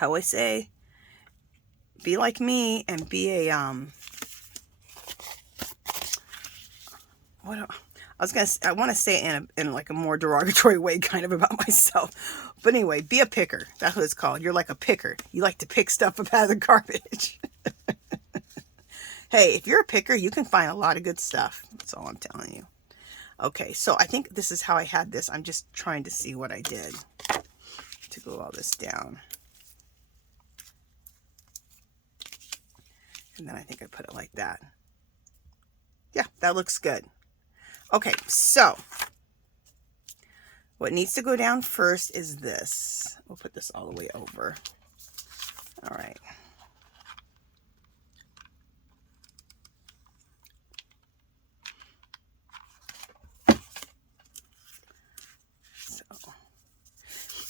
I always say, be like me and be a, I want to say it in like a more derogatory way kind of about myself. But anyway, be a picker. That's what it's called. You're like a picker. You like to pick stuff up out of the garbage. Hey, if you're a picker, you can find a lot of good stuff. That's all I'm telling you. Okay, so I think this is how I had this. I'm just trying to see what I did to glue all this down. And then I think I put it like that. Yeah, that looks good. Okay, so what needs to go down first is this. We'll put this all the way over. All right.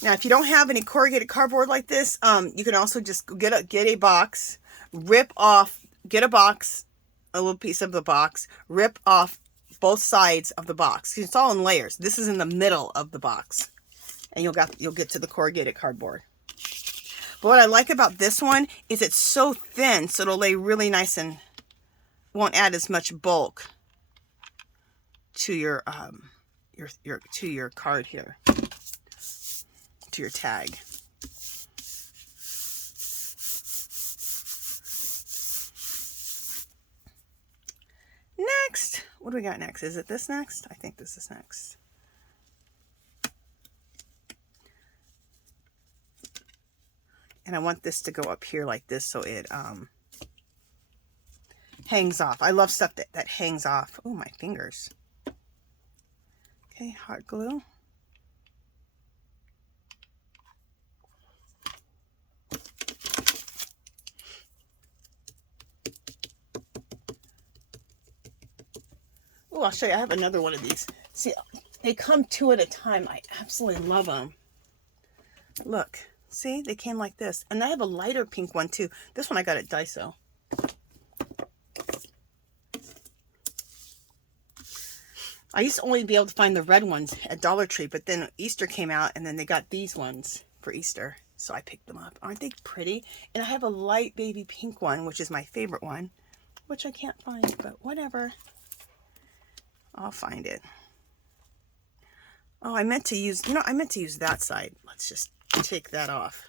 Now, if you don't have any corrugated cardboard like this, you can also just get a box, rip off, get a box, a little piece of the box, rip off both sides of the box. It's all in layers. This is in the middle of the box, and you'll get to the corrugated cardboard. But what I like about this one is it's so thin, so it'll lay really nice and won't add as much bulk to your card here. To your tag. Next, what do we got next? Is it this next? I think this is next. And I want this to go up here like this so it hangs off. I love stuff that hangs off. Oh, my fingers. Okay, hot glue. Oh, I'll show you. I have another one of these. See, they come two at a time. I absolutely love them. Look, see, they came like this. And I have a lighter pink one too. This one I got at Daiso. I used to only be able to find the red ones at Dollar Tree, but then Easter came out and then they got these ones for Easter. So I picked them up. Aren't they pretty? And I have a light baby pink one, which is my favorite one, which I can't find, but whatever. I'll find it. Oh, I meant to use, you know, I meant to use that side. Let's just take that off.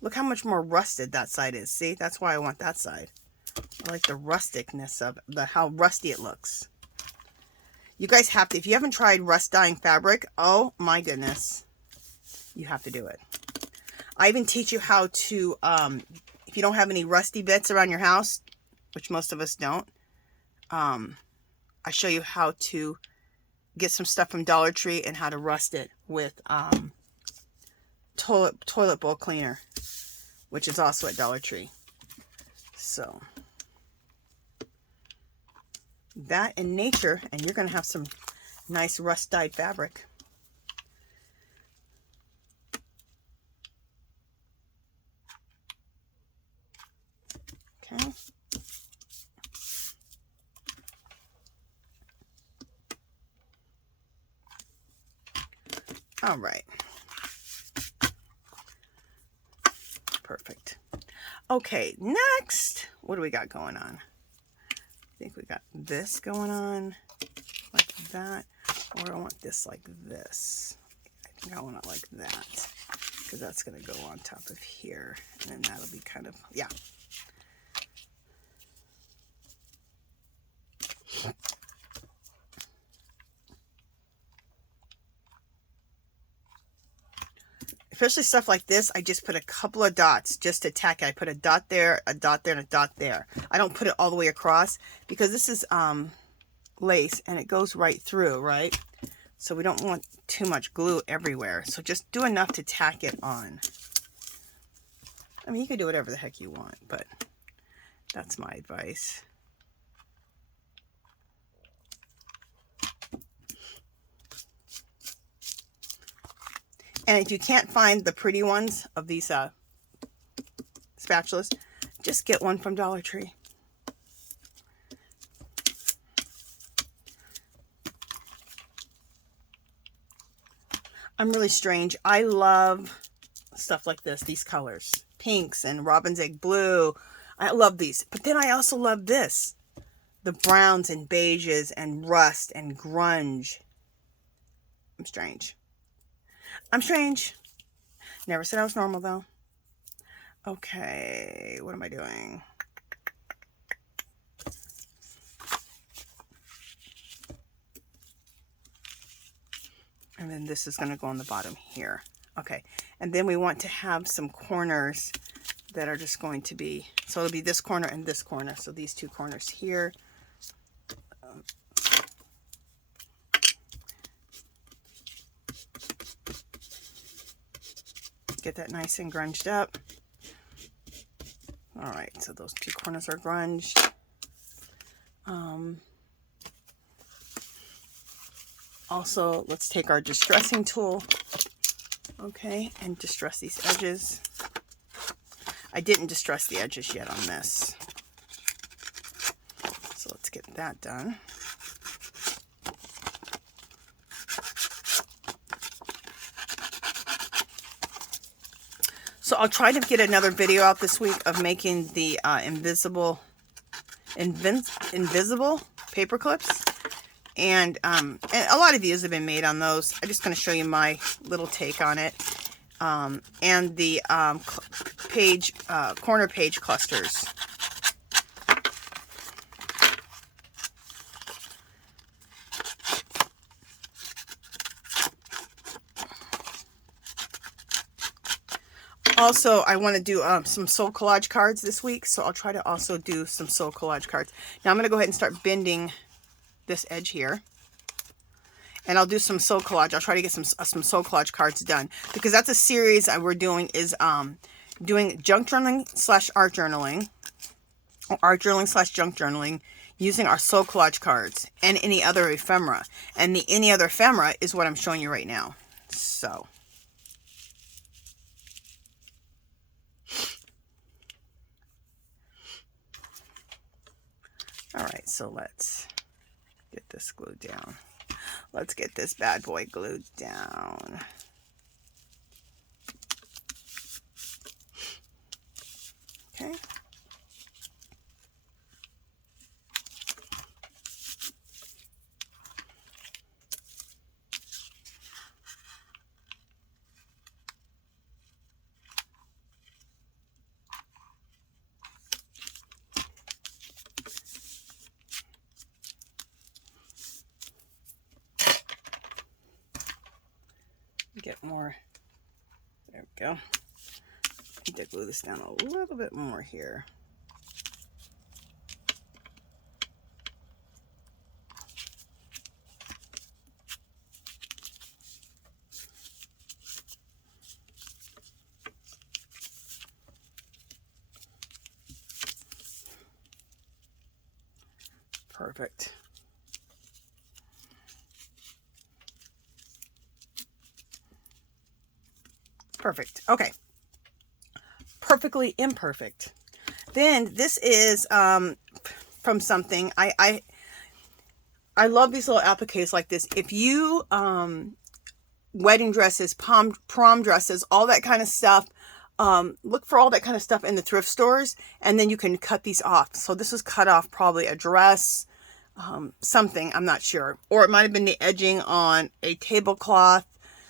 Look how much more rusted that side is. See, that's why I want that side. I like the rusticness of how rusty it looks. You guys have to, if you haven't tried rust dyeing fabric, oh my goodness, you have to do it. I even teach you how to, if you don't have any rusty bits around your house, which most of us don't, I show you how to get some stuff from Dollar Tree and how to rust it with toilet bowl cleaner, which is also at Dollar Tree. So that in nature, and you're going to have some nice rust dyed fabric. Okay. All right. Perfect. Okay, next, what do we got going on? I think we got this going on like that, or I want this like this. I think I want it like that, because that's going to go on top of here, and then that'll be kind of, yeah. Especially stuff like this, I just put a couple of dots just to tack it. I put a dot there, a dot there, and a dot there. I don't put it all the way across because this is lace and it goes right through, right? So we don't want too much glue everywhere. So just do enough to tack it on. I mean, you can do whatever the heck you want, but that's my advice. And if you can't find the pretty ones of these spatulas, just get one from Dollar Tree. I'm really strange. I love stuff like this, these colors. Pinks and robin's egg blue. I love these. But then I also love this. The browns and beiges and rust and grunge. I'm strange. I'm strange. Never said I was normal, though. Okay, what am I doing? And then this is going to go on the bottom here. Okay, and then we want to have some corners that are just going to be, so it'll be this corner and this corner. So these two corners here. Get that nice and grunged up. All right, so those two corners are grunged. Also, let's take our distressing tool, okay, and distress these edges. I didn't distress the edges yet on this. So let's get that done. So I'll try to get another video out this week of making the invisible paper clips. And a lot of views have been made on those. I'm just going to show you my little take on it. And the corner page clusters. Also, I want to do some soul collage cards this week, so I'll try to also do some soul collage cards. Now I'm going to go ahead and start bending this edge here, and I'll do some soul collage. I'll try to get some soul collage cards done, because that's a series we're doing, is doing junk journaling / art journaling, or art journaling / junk journaling, using our soul collage cards and any other ephemera. And the any other ephemera is what I'm showing you right now. So all right, so let's get this glued down. Let's get this bad boy glued down. Okay. bit more. There we go. I need to glue this down a little bit more here. Perfect. Perfect. Okay. Perfectly imperfect. Then this is from something. I love these little appliques like this. If you wedding dresses, prom dresses, all that kind of stuff, look for all that kind of stuff in the thrift stores, and then you can cut these off. So this was cut off probably a dress, something, I'm not sure, or it might have been the edging on a tablecloth.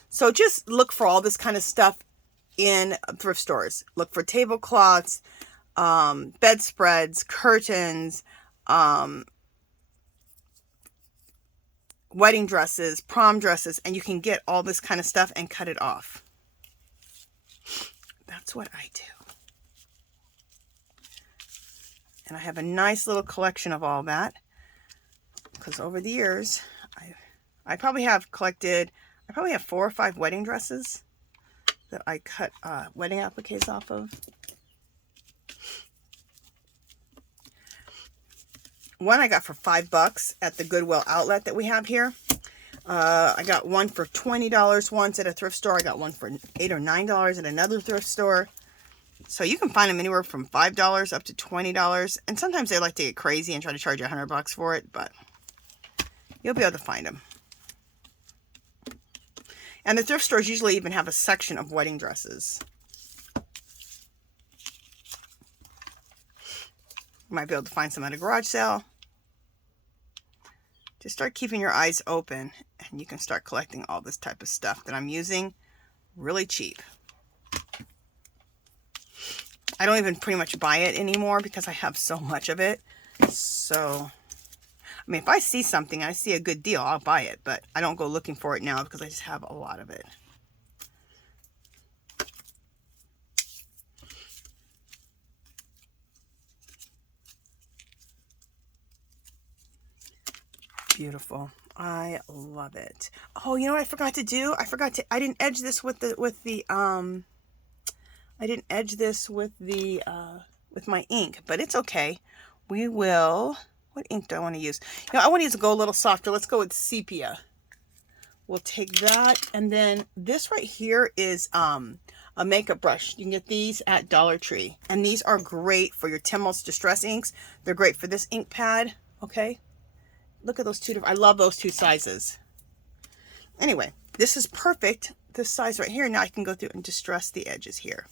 So just look for all this kind of stuff in thrift stores. Look for tablecloths, bedspreads, curtains, wedding dresses, prom dresses, and you can get all this kind of stuff and cut it off. That's what I do. And I have a nice little collection of all that, because over the years, I probably have collected, I probably have 4 or 5 wedding dresses that I cut wedding appliques off of. One I got for $5 at the Goodwill outlet that we have here. I got one for $20 once at a thrift store. I got one for $8 or $9 at another thrift store. So you can find them anywhere from $5 up to $20. And sometimes they like to get crazy and try to charge you $100 for it, but you'll be able to find them. And the thrift stores usually even have a section of wedding dresses. You might be able to find some at a garage sale. Just start keeping your eyes open, and you can start collecting all this type of stuff that I'm using really cheap. I don't even pretty much buy it anymore because I have so much of it. So, I mean, if I see something, I see a good deal, I'll buy it, but I don't go looking for it now because I just have a lot of it. Beautiful. I love it. Oh, you know what I forgot to do? I didn't edge this with my ink, but it's okay. We will, what ink do I want to use? You know, I want to go a little softer. Let's go with sepia. We'll take that, and then this right here is a makeup brush. You can get these at Dollar Tree, and these are great for your Timmel's Distress inks. They're great for this ink pad, okay? Look at those two. I love those two sizes. Anyway, this is perfect. This size right here. Now I can go through and distress the edges here,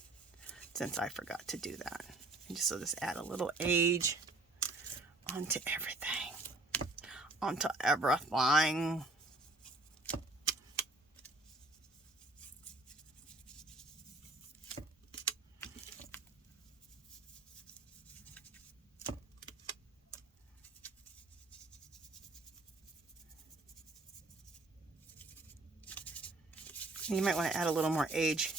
since I forgot to do that. And just so just add a little age onto everything. Onto everything. You might want to add a little more age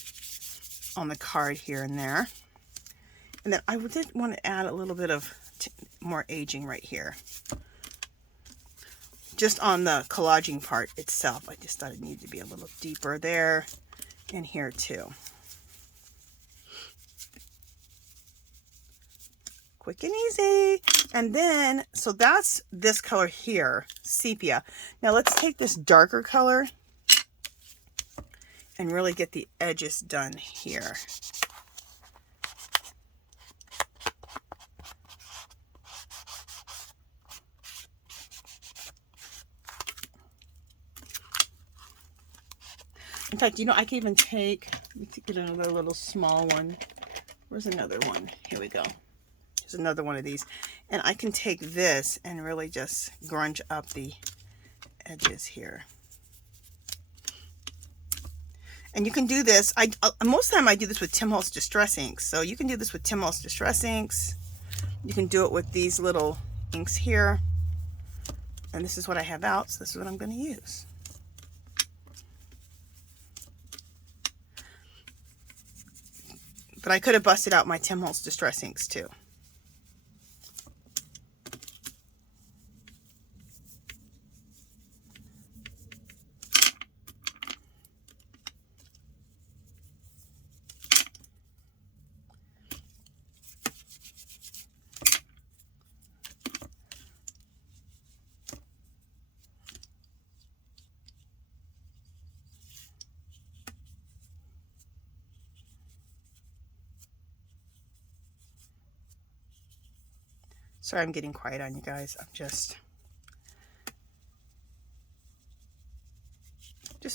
on the card here and there. And then I did want to add a little bit of more aging right here. Just on the collaging part itself. I just thought it needed to be a little deeper there and here too. Quick and easy. And then, so that's this color here, sepia. Now let's take this darker color and really get the edges done here. In fact, you know, I can even take, let me get another little small one. Where's another one? Here we go. There's another one of these. And I can take this and really just grunge up the edges here. And you can do this, most of the time I do this with Tim Holtz Distress inks. So you can do this with Tim Holtz Distress inks. You can do it with these little inks here. And this is what I have out, so this is what I'm going to use. But I could have busted out my Tim Holtz Distress Inks too. Sorry, I'm getting quiet on you guys. I'm just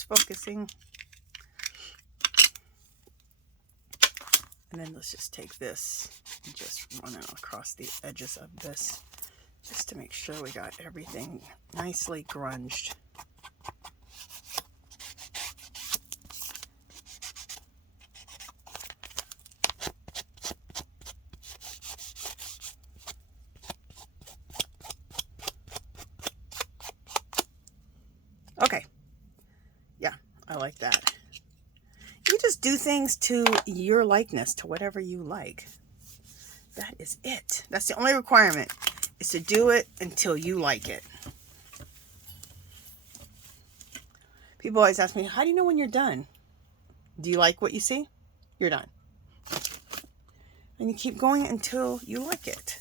focusing. And then let's just take this and just run it across the edges of this just to make sure we got everything nicely grunged. Okay. Yeah, I like that. You just do things to your likeness, to whatever you like. That is it. That's the only requirement, is to do it until you like it. People always ask me, how do you know when you're done? Do you like what you see? You're done. And you keep going until you like it.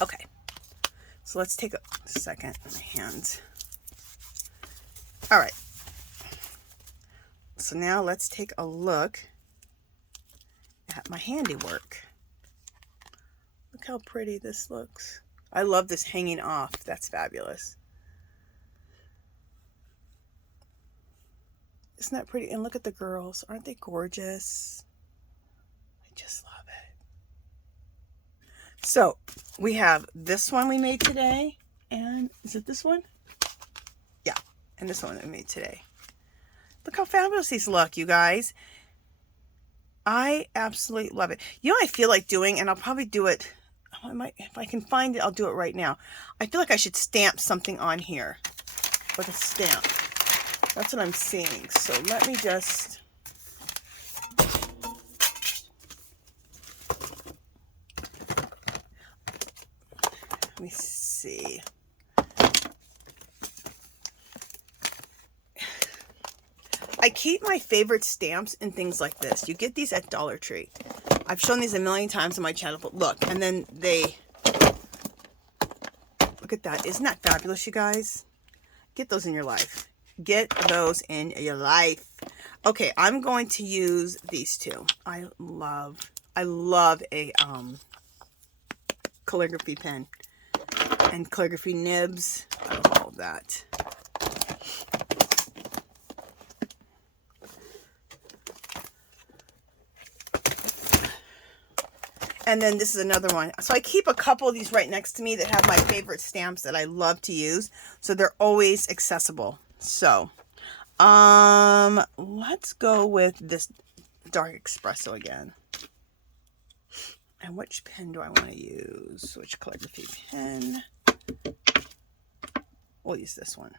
Okay. So let's take a second in my hands. All right. So now let's take a look at my handiwork. Look how pretty this looks. I love this hanging off. That's fabulous. Isn't that pretty? And look at the girls. Aren't they gorgeous? I just love it. So we have this one we made today, and is it this one? Yeah, and this one that we made today. Look how fabulous these look, you guys. I absolutely love it. You know what I feel like doing, and I'll probably do it, I might, if I can find it, I'll do it right now. I feel like I should stamp something on here, like a stamp. That's what I'm seeing. So let me just... Let me see. I keep my favorite stamps in things like this. You get these at Dollar Tree. I've shown these a million times on my channel, but look, and then they... Look at that. Isn't that fabulous, you guys? Get those in your life. Get those in your life. Okay, I'm going to use these two. I love a calligraphy pen and calligraphy nibs. I love all of that. And then this is another one. So I keep a couple of these right next to me that have my favorite stamps that I love to use. So they're always accessible. So, let's go with this dark espresso again. And which pen do I want to use? Which calligraphy pen? We'll use this one.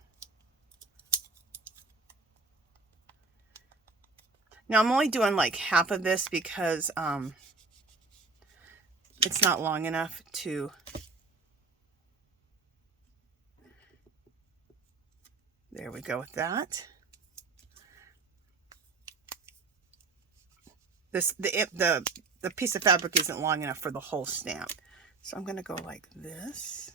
Now I'm only doing like half of this because, it's not long enough to... There we go with that. The piece of fabric isn't long enough for the whole stamp. So I'm going to go like this.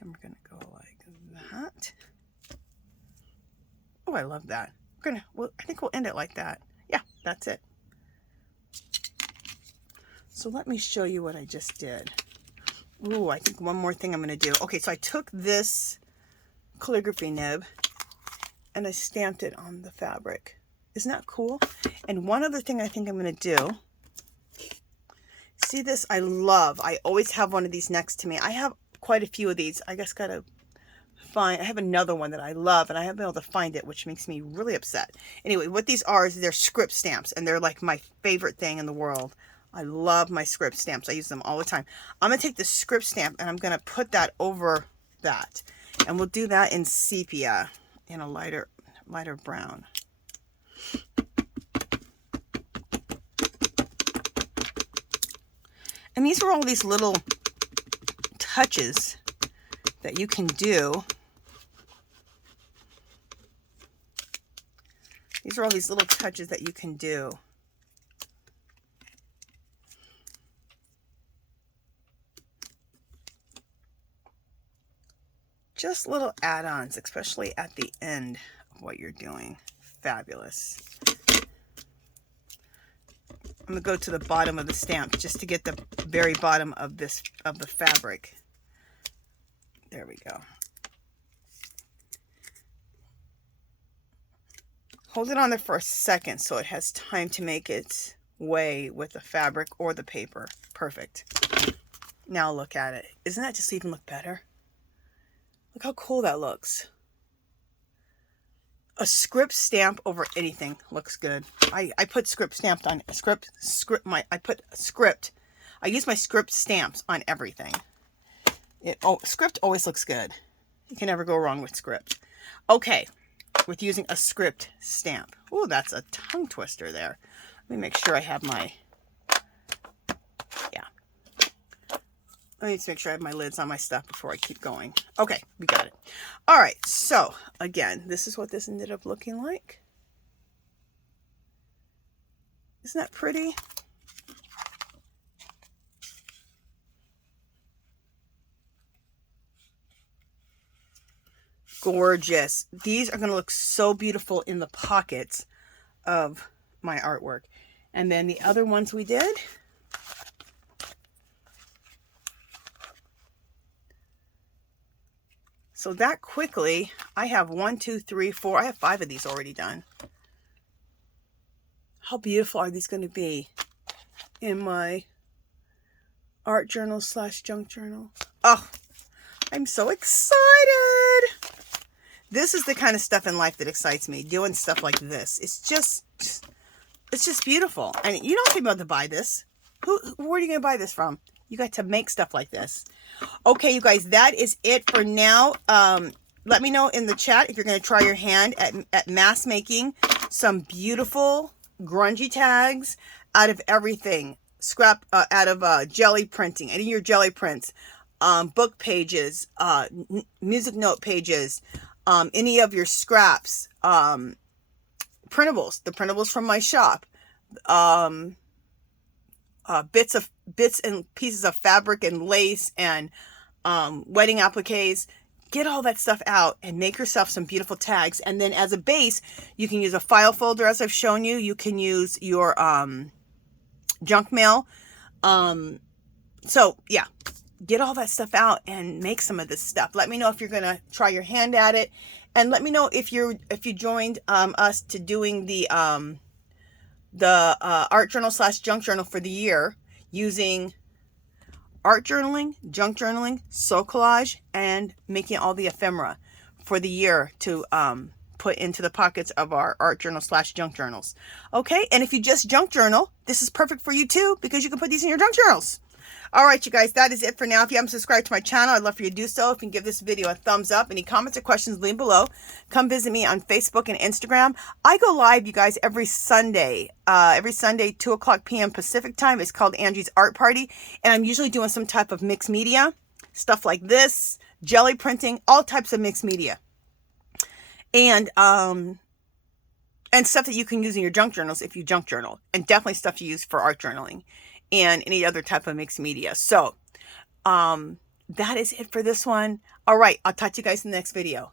Then we're going to go like that. Oh, I love that. Well, I think we'll end it like that. Yeah, that's it. So let me show you what I just did. Ooh, I think one more thing I'm going to do. Okay, so I took this calligraphy nib and I stamped it on the fabric. Isn't that cool? And one other thing I think I'm going to do. See this? I always have one of these next to me. I have quite a few of these. I just got to I have another one that I love and I haven't been able to find it, which makes me really upset. Anyway, what these are is they're script stamps and they're like my favorite thing in the world. I love my script stamps. I use them all the time. I'm going to take the script stamp and I'm going to put that over that. And we'll do that in sepia, in a lighter brown. And these are all these little touches that you can do. These are all these little touches that you can do. Just little add-ons, especially at the end of what you're doing. Fabulous. I'm going to go to the bottom of the stamp just to get the very bottom of the fabric. There we go. Hold it on there for a second so it has time to make its way with the fabric or the paper. Perfect. Now look at it. Isn't that just even look better? Look how cool that looks. A script stamp over anything looks good. I put script stamped on I use my script stamps on everything. Script always looks good. You can never go wrong with script. Okay, with using a script stamp. Oh, that's a tongue twister there. Let me make sure I have my, yeah. Let me just make sure I have my lids on my stuff before I keep going. Okay, we got it. All right, so again, this is what this ended up looking like. Isn't that pretty? Gorgeous. These are going to look so beautiful in the pockets of my artwork. And then the other ones we did. So that quickly, I have 1, 2, 3, 4. I have 5 of these already done. How beautiful are these going to be in my art journal / junk journal? Oh, I'm so excited. This is the kind of stuff in life that excites me. Doing stuff like this. It's just beautiful. And you don't have to be able to buy this. Where are you going to buy this from? You got to make stuff like this. Okay, you guys, that is it for now. Let me know in the chat if you're going to try your hand at mass making some beautiful grungy tags out of everything. Out of jelly printing, any of your jelly prints, book pages, music note pages, any of your scraps, printables, the printables from my shop, bits and pieces of fabric and lace and wedding appliques. Get all that stuff out and make yourself some beautiful tags. And then as a base, you can use a file folder as I've shown you. You can use your junk mail. So yeah, get all that stuff out and make some of this stuff. Let me know if you're going to try your hand at it. And let me know if you joined us to doing the art journal / junk journal for the year using art journaling, junk journaling, soul collage, and making all the ephemera for the year to put into the pockets of our art journal / junk journals. Okay, and if you just junk journal, this is perfect for you too, because you can put these in your junk journals. All right, you guys, that is it for now. If you haven't subscribed to my channel, I'd love for you to do so. If you can give this video a thumbs up. Any comments or questions, leave below. Come visit me on Facebook and Instagram. I go live, you guys, every Sunday. 2 o'clock p.m. Pacific time. It's called Angie's Art Party. And I'm usually doing some type of mixed media. Stuff like this, jelly printing, all types of mixed media. And stuff that you can use in your junk journals if you junk journal. And definitely stuff you use for art journaling and any other type of mixed media. So, that is it for this one. All right, I'll talk to you guys in the next video.